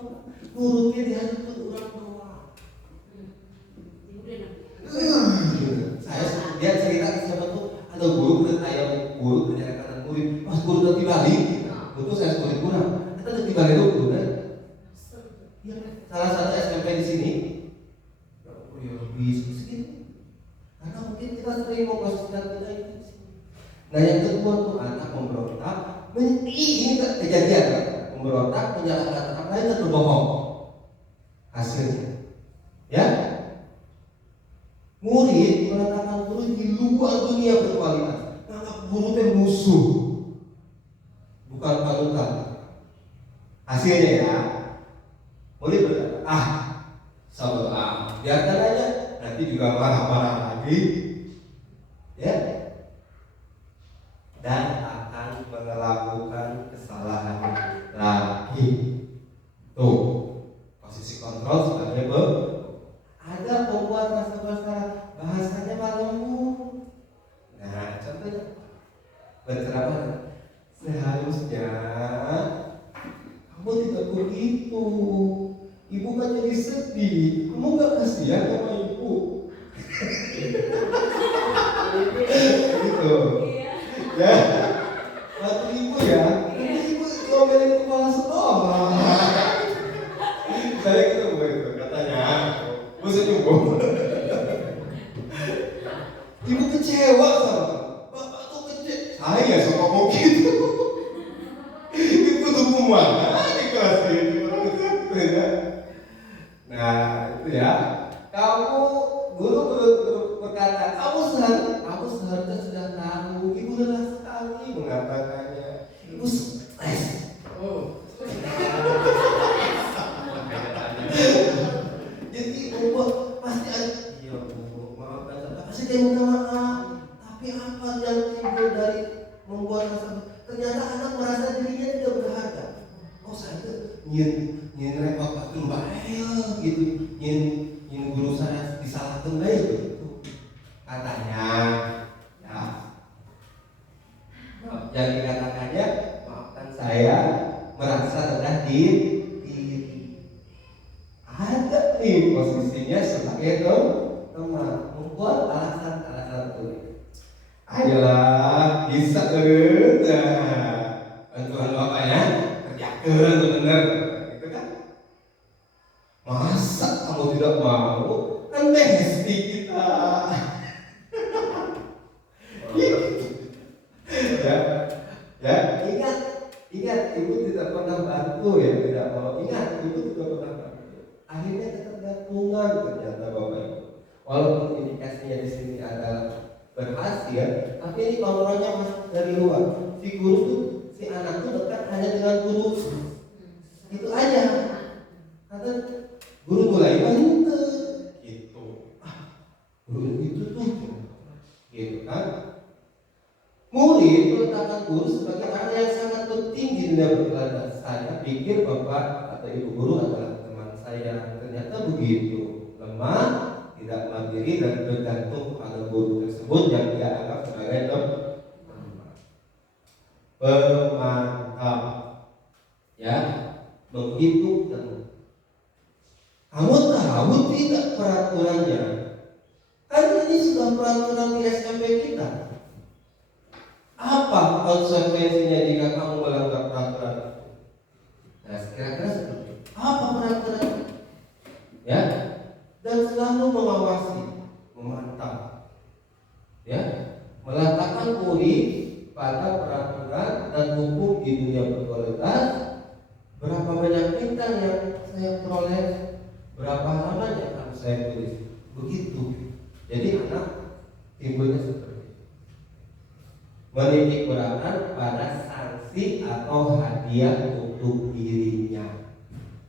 nurutnya dihadapkan orang tua. Saya dia cerita ke siapa tuh ada guru kerja kanan murid. Pas guru nanti balik, betul saya sekolah kurang. Kita nanti balik dulu guru kan. Salah satu SMP di sini. Ya bisa segini. Karena mungkin kita sering memposisikan kita itu. Nah yang kedua tuh anak memberontak. Ini kejadian kan? Memberontak, menyalahkan orang lain dan berbohong. Hasilnya, ya, murid mengatakan guru di luar dunia berkualitas, menganggap guru itu musuh, bukan panutan. Hasilnya ya, murid berkata, sabar, biarkan aja, nanti juga marah-marah lagi, ya, dan akan melakukan kesalahan lagi. Tuh, posisi kontrol sebagai ada pembuat rasa bersalah, bahasanya lembut. Nah, contohnya berceramah, seharusnya kamu tidak begitu. Ibu kan jadi sedih. Kamu nggak kasihan sama ibu? Gitu. Ya, waktu ibu ya, ibu diomelin kepala sekolah. Saya ketemu itu katanya, bu senyum. Ibu kecewa sama bapak tuh kecewa. Saya suka ngomong gitu. Itu tuh mana di kelas ini orang itu ya. Nah itu ya. Kamu guru berkata, kamu seharusnya sudah tahu. Ibu lelah sekali mengatakannya. Ibu stres. Jadi membuat pasti ada. Iya bu, maafkan saya. Pasti dia minta maaf. Tapi apa yang timbul dari membuat rasa? Ternyata anak merasa dirinya tidak berharga. Oh saya itu nyin repot pakai mbak gitu, nyin guru saya disalahkan baik gitu. Katanya, ya. Yang dikatakannya, maafkan saya merasa rendah diri. Ada nih posisinya sebagai teman, membuat alasan itu. Ayolah, bisa terus. Bantuan bapaknya kerjakan benar, gitu kan? Masa kamu tidak mau? Kan besti kita. Ya, ingat, ibu tidak pernah bantu ya, tidak mau. Ingat, ibu tidak pernah bantu. Akhirnya ketergantungan ternyata bapak ibu. Walaupun indikasinya di sini adalah berhasil, tapi ini kontrolnya masuk dari luar. Si guru tuh, si anak tuh dekat meletakkan guru sebagai orang yang sangat penting di dunia perteladan. Saya pikir bapak atau ibu guru adalah teman saya, ternyata begitu. Lemah, tidak mandiri dan bergantung pada guru tersebut yang dia anggap sebagai pemantap, ya, menghitung dan kamu tahu tidak peraturannya? Kan ini sudah peraturan di SMP kita. Apa konsekuensinya jika kamu melanggar peraturan itu? Nah, kira-kira seperti itu. Apa peraturan? Ya, dan selalu mengawasi, memantau, ya, meletakkan murid pada peraturan dan hukum di dunia berkualitas. Berapa banyak bintang yang saya peroleh, berapa halaman yang harus saya tulis, begitu. Jadi anak timbulnya seperti itu. Menitik beratkan pada sanksi atau hadiah untuk dirinya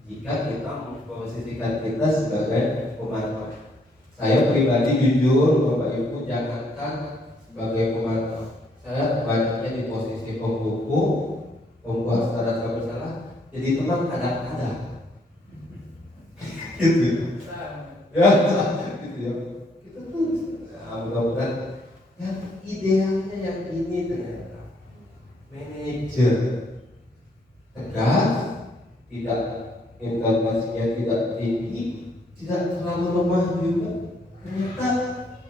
jika kita memposisikan kita sebagai pemantau. Saya pribadi jujur, Bapak Ibu, jangankan sebagai pemantau, saya banyaknya di posisi pembuku, pembuat secara bersalah, jadi teman ada gitu ya, gitu ya. Kita tulis, mudah-mudahan yang idealnya yang ini ternyata manajer tegas, tidak intonasinya tidak tinggi, tidak terlalu lemah juga. Ternyata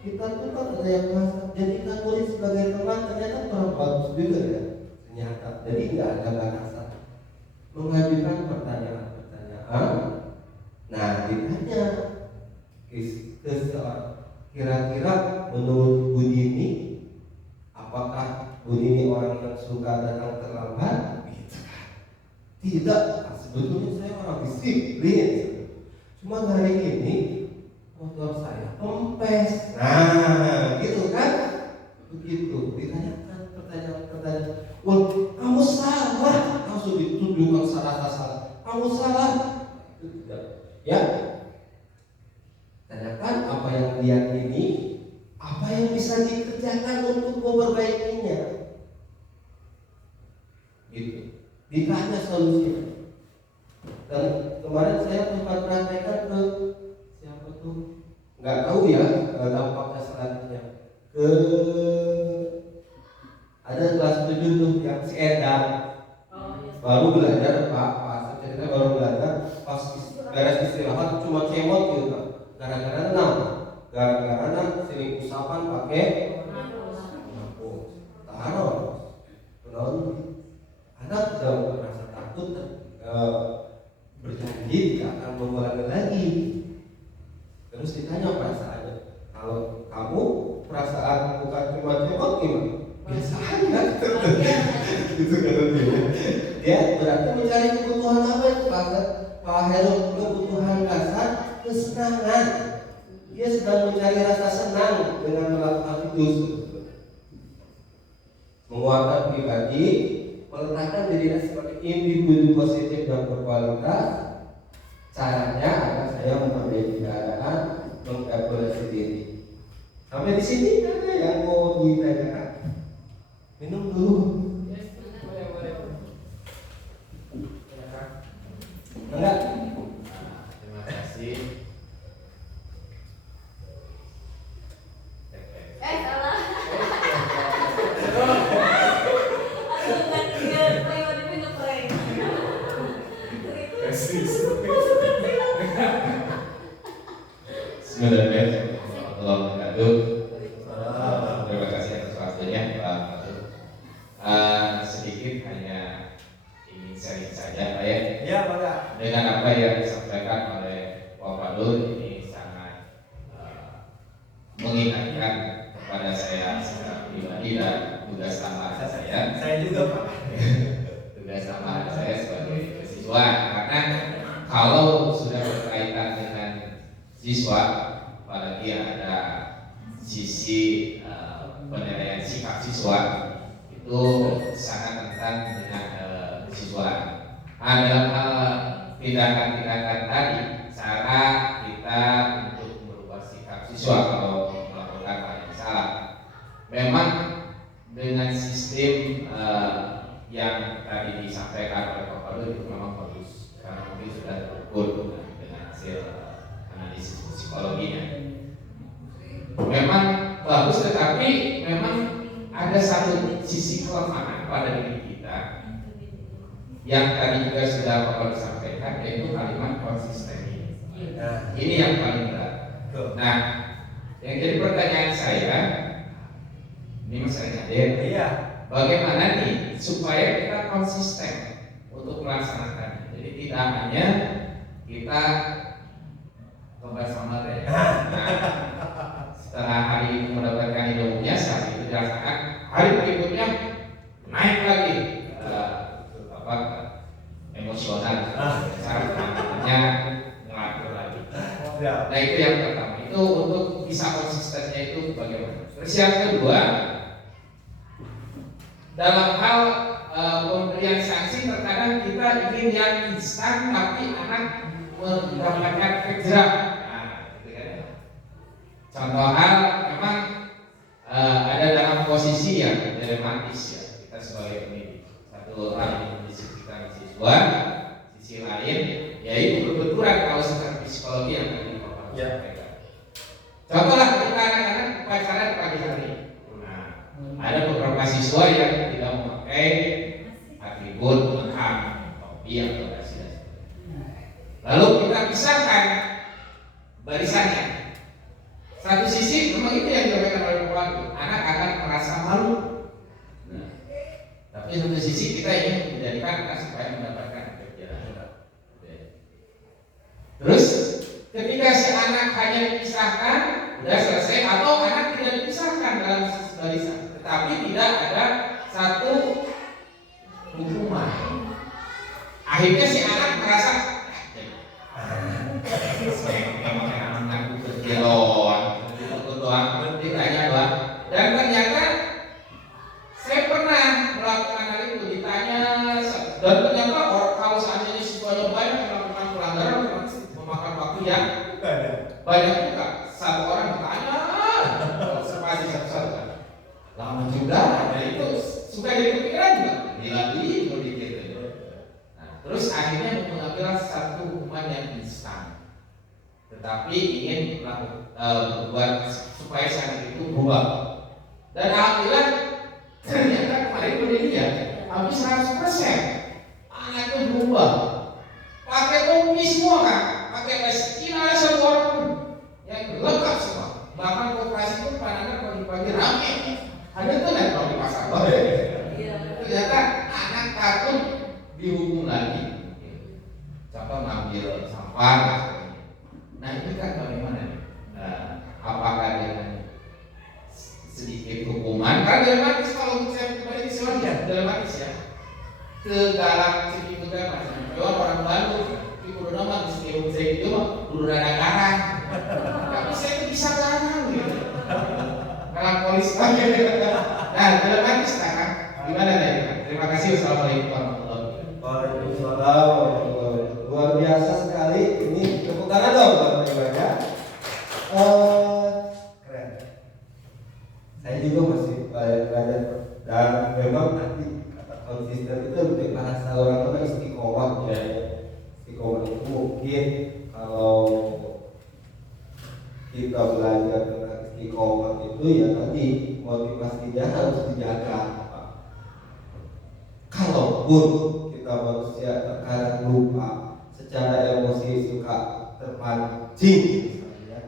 kita tuh kan ada yang merasa jadikan murid sebagai teman, ternyata kurang bagus juga ya. Ternyata jadi nggak ada batasan mengajukan pertanyaan. Nah, ditanya ke seorang, kira-kira menurut Bu Dini, apakah Bu Dini orang yang suka datang terlambat? Tidak, sebetulnya saya orang disiplin. Cuma hari ini motor saya kempes. Nah, gitu kan? Begitu, ditanyakan pertanyaan. Wah, kamu salah, langsung dituduhkan salah. Kamu salah. Itu tidak. Ya, tanyakan apa yang dia ini, apa yang bisa dikerjakan untuk memperbaikinya. Gitu. Ditanya solusinya. Dan kemarin saya sempat praktekkan ke siapa tuh? Nggak tahu ya dampaknya selanjutnya. Ke ada kelas 7 tuh yang si Endang. Baru belajar Pak cerita baru belajar pas beres istirahat cuma cemot gitu kan. Gara-gara enam, gara-gara sering usapan pakai taruh, anak sudah merasa takut berjanji tidak akan mengulangi lagi. Terus ditanya perasaannya, kalau kamu perasaan bukan cuma cemot gimana? Biasa aja. Gitu kan dia berarti mencari kebutuhan apa itu Pak Heru? Kebutuhan dasar kesenangan. Dia sedang mencari rasa senang dengan melakukan itu. Menguatkan pribadi, meletakkan dirinya sebagai individu positif dan berkualitas. Caranya agar saya memperbaiki keadaan, mengevaluasi diri. Sampai di sini ada yang mau ditanyakan? Minum dulu. Enggak? Terima kasih. Salah. Aduh, kan dia prioritas minum prank. Bismillahirrahmanirrahim. Warahmatullahi wabarakatuh. Terima kasih atas waktunya Pak Fatul. Sedikit hanya ingin sharing saja Pak ya. Ya, Pak. Dengan apa yang disampaikan oleh Pak Fatul ini sangat mengingatkan kepada saya secara pribadi dan tugas tambahan saya. Saya juga, Pak. Tugas tambahan saya sebagai siswa, karena kalau sudah berkaitan dengan siswa, apalagi ada sisi penilaian sikap siswa, itu sangat rentan dengan kesiswaan. Dalam hal tindakan-tindakan tadi, cara kita untuk merubah sikap siswa kalau melakukan hal yang salah, memang dengan sistem yang tadi disampaikan oleh Pak Palu itu memang bagus karena mungkin sudah terukur dengan hasil analisis psikologinya. Memang bagus, tetapi memang ada satu sisi kelemahan pada diri kita yang tadi juga sudah Pak Palu sampaikan, yaitu kalimat konsisten ini. Ini yang paling berat. Nah, yang jadi pertanyaan saya, ini Mas Renade, bagaimana nih supaya kita konsisten untuk melaksanakan? Jadi tidak hanya kita kembali sama ya. Nah, setelah hari ini mendapatkan ilmunya, saat itu dirasakan, hari berikutnya naik lagi emosional, cara penanganannya ngatur lagi. Nah itu yang pertama, itu untuk bisa konsistennya itu bagaimana. Terus yang kedua, dalam hal pemberian sanksi terkadang kita ingin yang instan tapi anak mendapatkan kejerak. Nah, gitu kan. Contoh hal memang ada dalam posisi yang dilematis ya kita sebagai pendidik. Satu hal ini mendisiplinkan siswa, sisi lain yaitu berbenturan kalau secara psikologi yang tadi Bapak sampaikan. Contohlah ketika anak-anak upacara di pagi hari. Ada beberapa siswa yang tidak memakai atribut lengkap, topi atau dasi. Lalu kita pisahkan barisannya. Satu sisi memang itu yang dilakukan oleh pelaku, anak akan merasa malu. Tapi satu sisi kita ingin menjadikan anak supaya mendapatkan kebijakan. Terus ketika si anak hanya dipisahkan, sudah selesai, atau anak tidak dipisahkan dalam barisan, tetapi tidak ada satu hukuman. Akhirnya si anak merasa memang anakku berjeroan, ditanya doang. Dan ternyata saya pernah melakukan hal itu, ditanya, dan ternyata kalau seandainya siswanya banyak melakukan pelanggaran, memakan waktu yang banyak juga. Satu orang ditanya, sepasi satu-satu kan. Lama juga, dan itu suka jadi kepikiran juga. Dilatih, berpikir. Nah, terus akhirnya mengambil satu hukuman yang instan, tetapi ingin membuat supaya saat itu berubah. Dan alhamdulillah ternyata kemarin pendidik hampir 100% anaknya berubah. Pakai topi semua kan, pakai jas, tidak ada satu orang pun yang lengkap semua. Bahkan koperasi pun pandangan pagi-pagi ramai. Ada tuh kan kalau di pasar baru. Ternyata anak takut dihukum lagi. Contoh ngambil sampah. Nah itu kan bagaimana? Apakah dengan sedikit hukuman? Karena dilematis kalau saya kembali ke Selandia, dilematis ya. Kegalak sedikit juga macam. Kalau orang baru, di kudu nama di sini saya itu mah kudu rada garang. Tapi saya itu bisa garang gitu. Kalau polisi lagi. Nah, dilematis sekarang. Gimana nih? Terima kasih. Wassalamualaikum warahmatullahi wabarakatuh. Waalaikumsalam warahmatullahi wabarakatuh. Luar biasa sekali. Ini tepuk tangan dong buat mereka. Keren. Saya juga masih belajar dan memang nanti kata konsisten itu lebih bahasa orang tua istiqomah ya. Istiqomah itu mungkin kalau kita belajar tentang istiqomah itu ya tadi motivasinya harus dijaga. Kalaupun kita manusia terkadang lupa, secara emosi suka terpancing misalnya,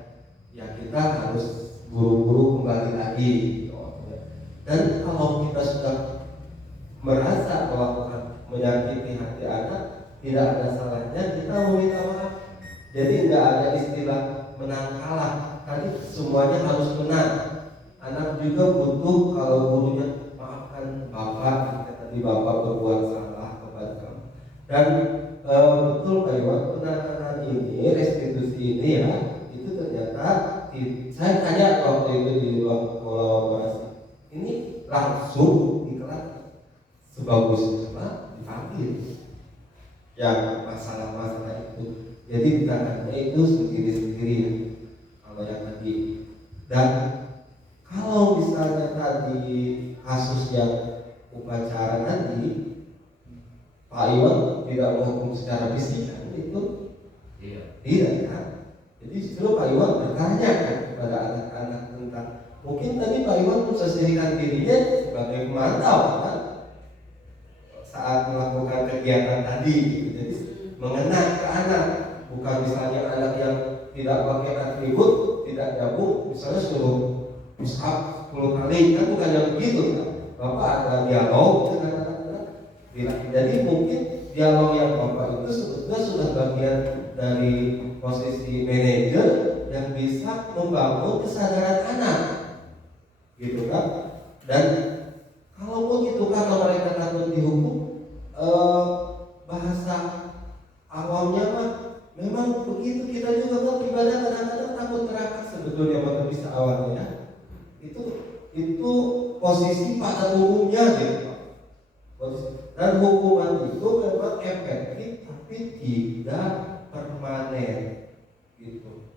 ya kita harus buru-buru kembali lagi. Dan kalau kita sudah merasa melakukan menyakiti hati anak, tidak ada salahnya kita meminta maaf. Jadi tidak ada istilah menang kalah. Tadi semuanya harus menang. Anak juga butuh kalau gurunya maafkan bapak, tadi bapak berbuat salah kepada kamu. Dan betul Pak Iwan, penanganan ini, restitusi ini ya, itu ternyata saya tanya waktu itu di ruang kolaborasi. Ini langsung dikelar sebagus-bagusnya dipanggil yang masalah-masalah itu. Jadi ditangani itu sendiri-sendiri ya. Kalau yang tadi, dan kalau misalnya tadi kasus yang upacara nanti Pak Iwan tidak menghukum secara fisik kan itu tidak kan. Jadi justru Pak Iwan bertanya kan kepada anak-anak tentang mungkin tadi Pak Iwan memposisikan dirinya sebagai pemantau kan saat melakukan kegiatan tadi gitu. Jadi mengenal ke anak, bukan misalnya anak yang tidak pakai atribut, tidak gabung, misalnya suruh push up 10 kali, kan bukan yang begitu kan. Bapak ada dialog dengan anak-anak. Jadi mungkin dialog yang Bapak itu sebetulnya sudah bagian dari posisi manajer yang bisa membangun kesadaran anak, gitu kan. Dan kalau begitu kalau mereka takut dihukum, bahasa awamnya mah memang begitu, kita juga kan ibadah kadang-kadang takut neraka sebetulnya pada bisa awalnya. Itu posisi pada umumnya gitu. Dan hukuman itu memang efektif tapi tidak permanen gitu.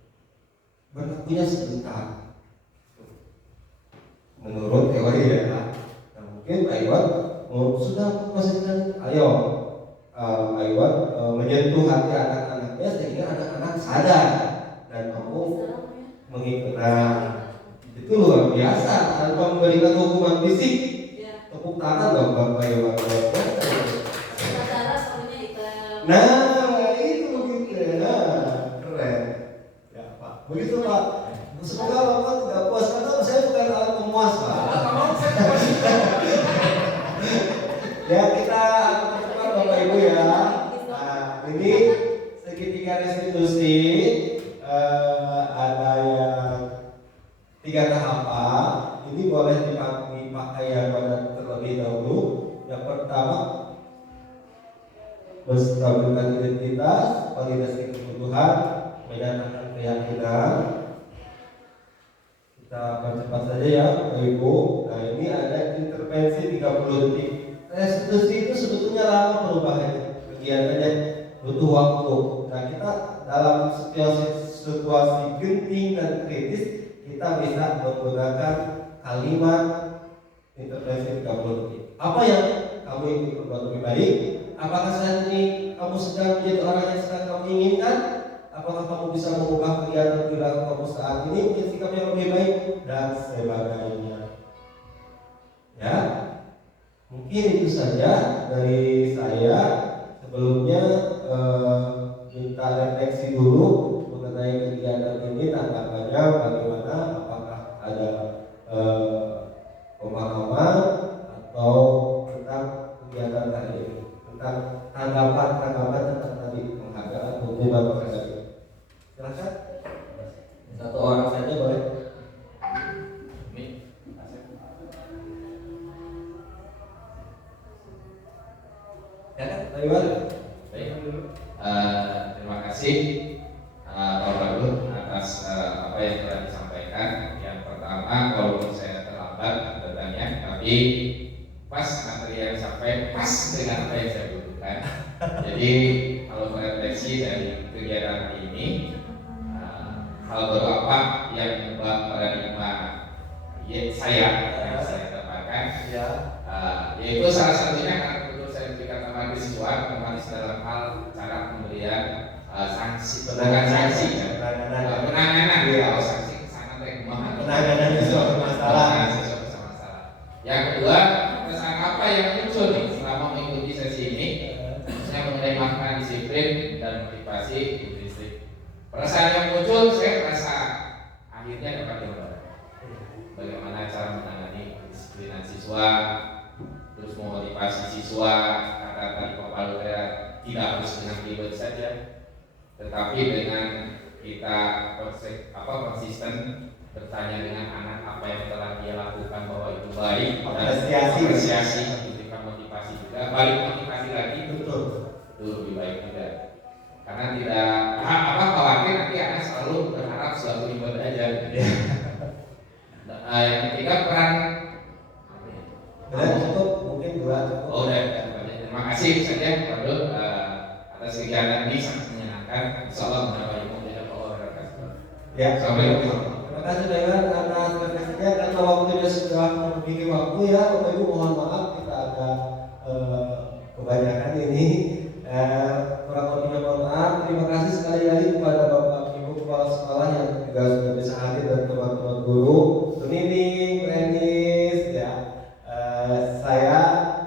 Berlakunya sebentar. Menurut teori ya. Nah, mungkin Pak Iwan sudah posisikan ayo Pak Iwan menyentuh hati anak-anaknya sehingga anak-anak sadar dan mau mengikuti. Nah, itu luar biasa tanpa memberikan hukuman fisik. Tepuk tangan dong Bapak Iwan. Nah, itu begitu ya. Keren. Ya Pak. Begitu Pak. Semoga Bapak tidak puas karena saya bukan alat pemuas Pak. Ya kita percepat Bapak Ibu ya. Nah ini segitiga restitusi ada yang 3 tahapan. Ini boleh dipakai yang pada terlebih dahulu. Yang pertama menstabilkan identitas, validasi kebutuhan, menyatakan keyakinan. Kita percepat saja ya Bapak Ibu. Nah ini ada intervensi 30 detik. Restitusi itu sebetulnya lama perubahannya, kegiatannya butuh waktu. Nah kita dalam situasi genting dan kritis kita bisa menggunakan kalimat intervensi 30 detik. Apa yang kamu ingin berbuat lebih baik? Apakah saat ini kamu sedang menjadi orang yang sedang kamu inginkan? Apakah kamu bisa mengubah kegiatan perilaku kamu saat ini menjadi sikap yang lebih baik dan sebagainya? Ya. Mungkin itu saja dari saya. Sebelumnya minta refleksi dulu mengenai kegiatan ini, tanggapannya bagaimana, apakah ada pemahaman atau tentang kegiatan tadi ini, tentang tanggapan tentang tadi penghargaan hukuman tadi. Silakan satu orang saja boleh. Ya kan, Baik. Terima kasih Pak Badut atas apa yang telah disampaikan. Yang pertama, walaupun saya terlambat datangnya, tapi pas materi yang disampaikan pas dengan apa yang saya butuhkan. Jadi kalau merefleksi dari kegiatan ini, hal baru apa yang mengubah paradigma saya yang saya dapatkan, yaitu salah satunya mahasiswa otomatis dalam hal cara pemberian sanksi, penanganan sanksi sangat remeh, Penanganan sesuatu masalah. Yang kedua, pesan apa yang muncul nih selama mengikuti sesi ini, khususnya mengenai makna disiplin dan motivasi intrinsik. Perasaan yang muncul, saya merasa akhirnya dapat diubah. Bagaimana cara menangani kedisiplinan siswa, terus memotivasi siswa. Tadi Pak Palura tidak harus dengan keyword saja, tetapi dengan kita konsisten bertanya dengan anak apa yang telah dia lakukan bahwa itu baik, apresiasi, memberikan motivasi juga, balik motivasi lagi, betul, itu lebih baik juga. Karena tidak khawatir nanti anak selalu berharap selalu ikut aja. Yang ketiga peran. Cukup, mungkin 2 cukup. Oh, udah. Terima kasih saja Pak Badut atas kegiatan ini, sangat menyenangkan. Insyaallah menambah ilmu dan wabarakatuh. Ya, Assalamualaikum. Terima kasih Pak Iwan atas refleksinya. Karena waktunya sudah melebihi waktu ya, Bapak Ibu mohon maaf kita kebanyakan ini kurang lebihnya mohon maaf. Terima kasih sekali lagi kepada Bapak Ibu Kepala Sekolah yang juga sudah bisa hadir dan teman-teman guru, Nining, Renis, ya.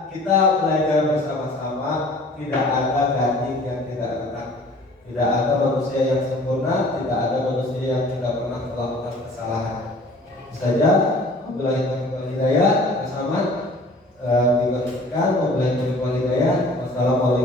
Kita belajar bersama-sama. Tidak ada gading yang tidak retak, tidak ada manusia yang sempurna, tidak ada manusia yang tidak pernah melakukan kesalahan. Saja, wabillahi taufiq wal hidayah. Bersama diberkatkan, wabillahi taufiq wal hidayah. Wassalamualaikum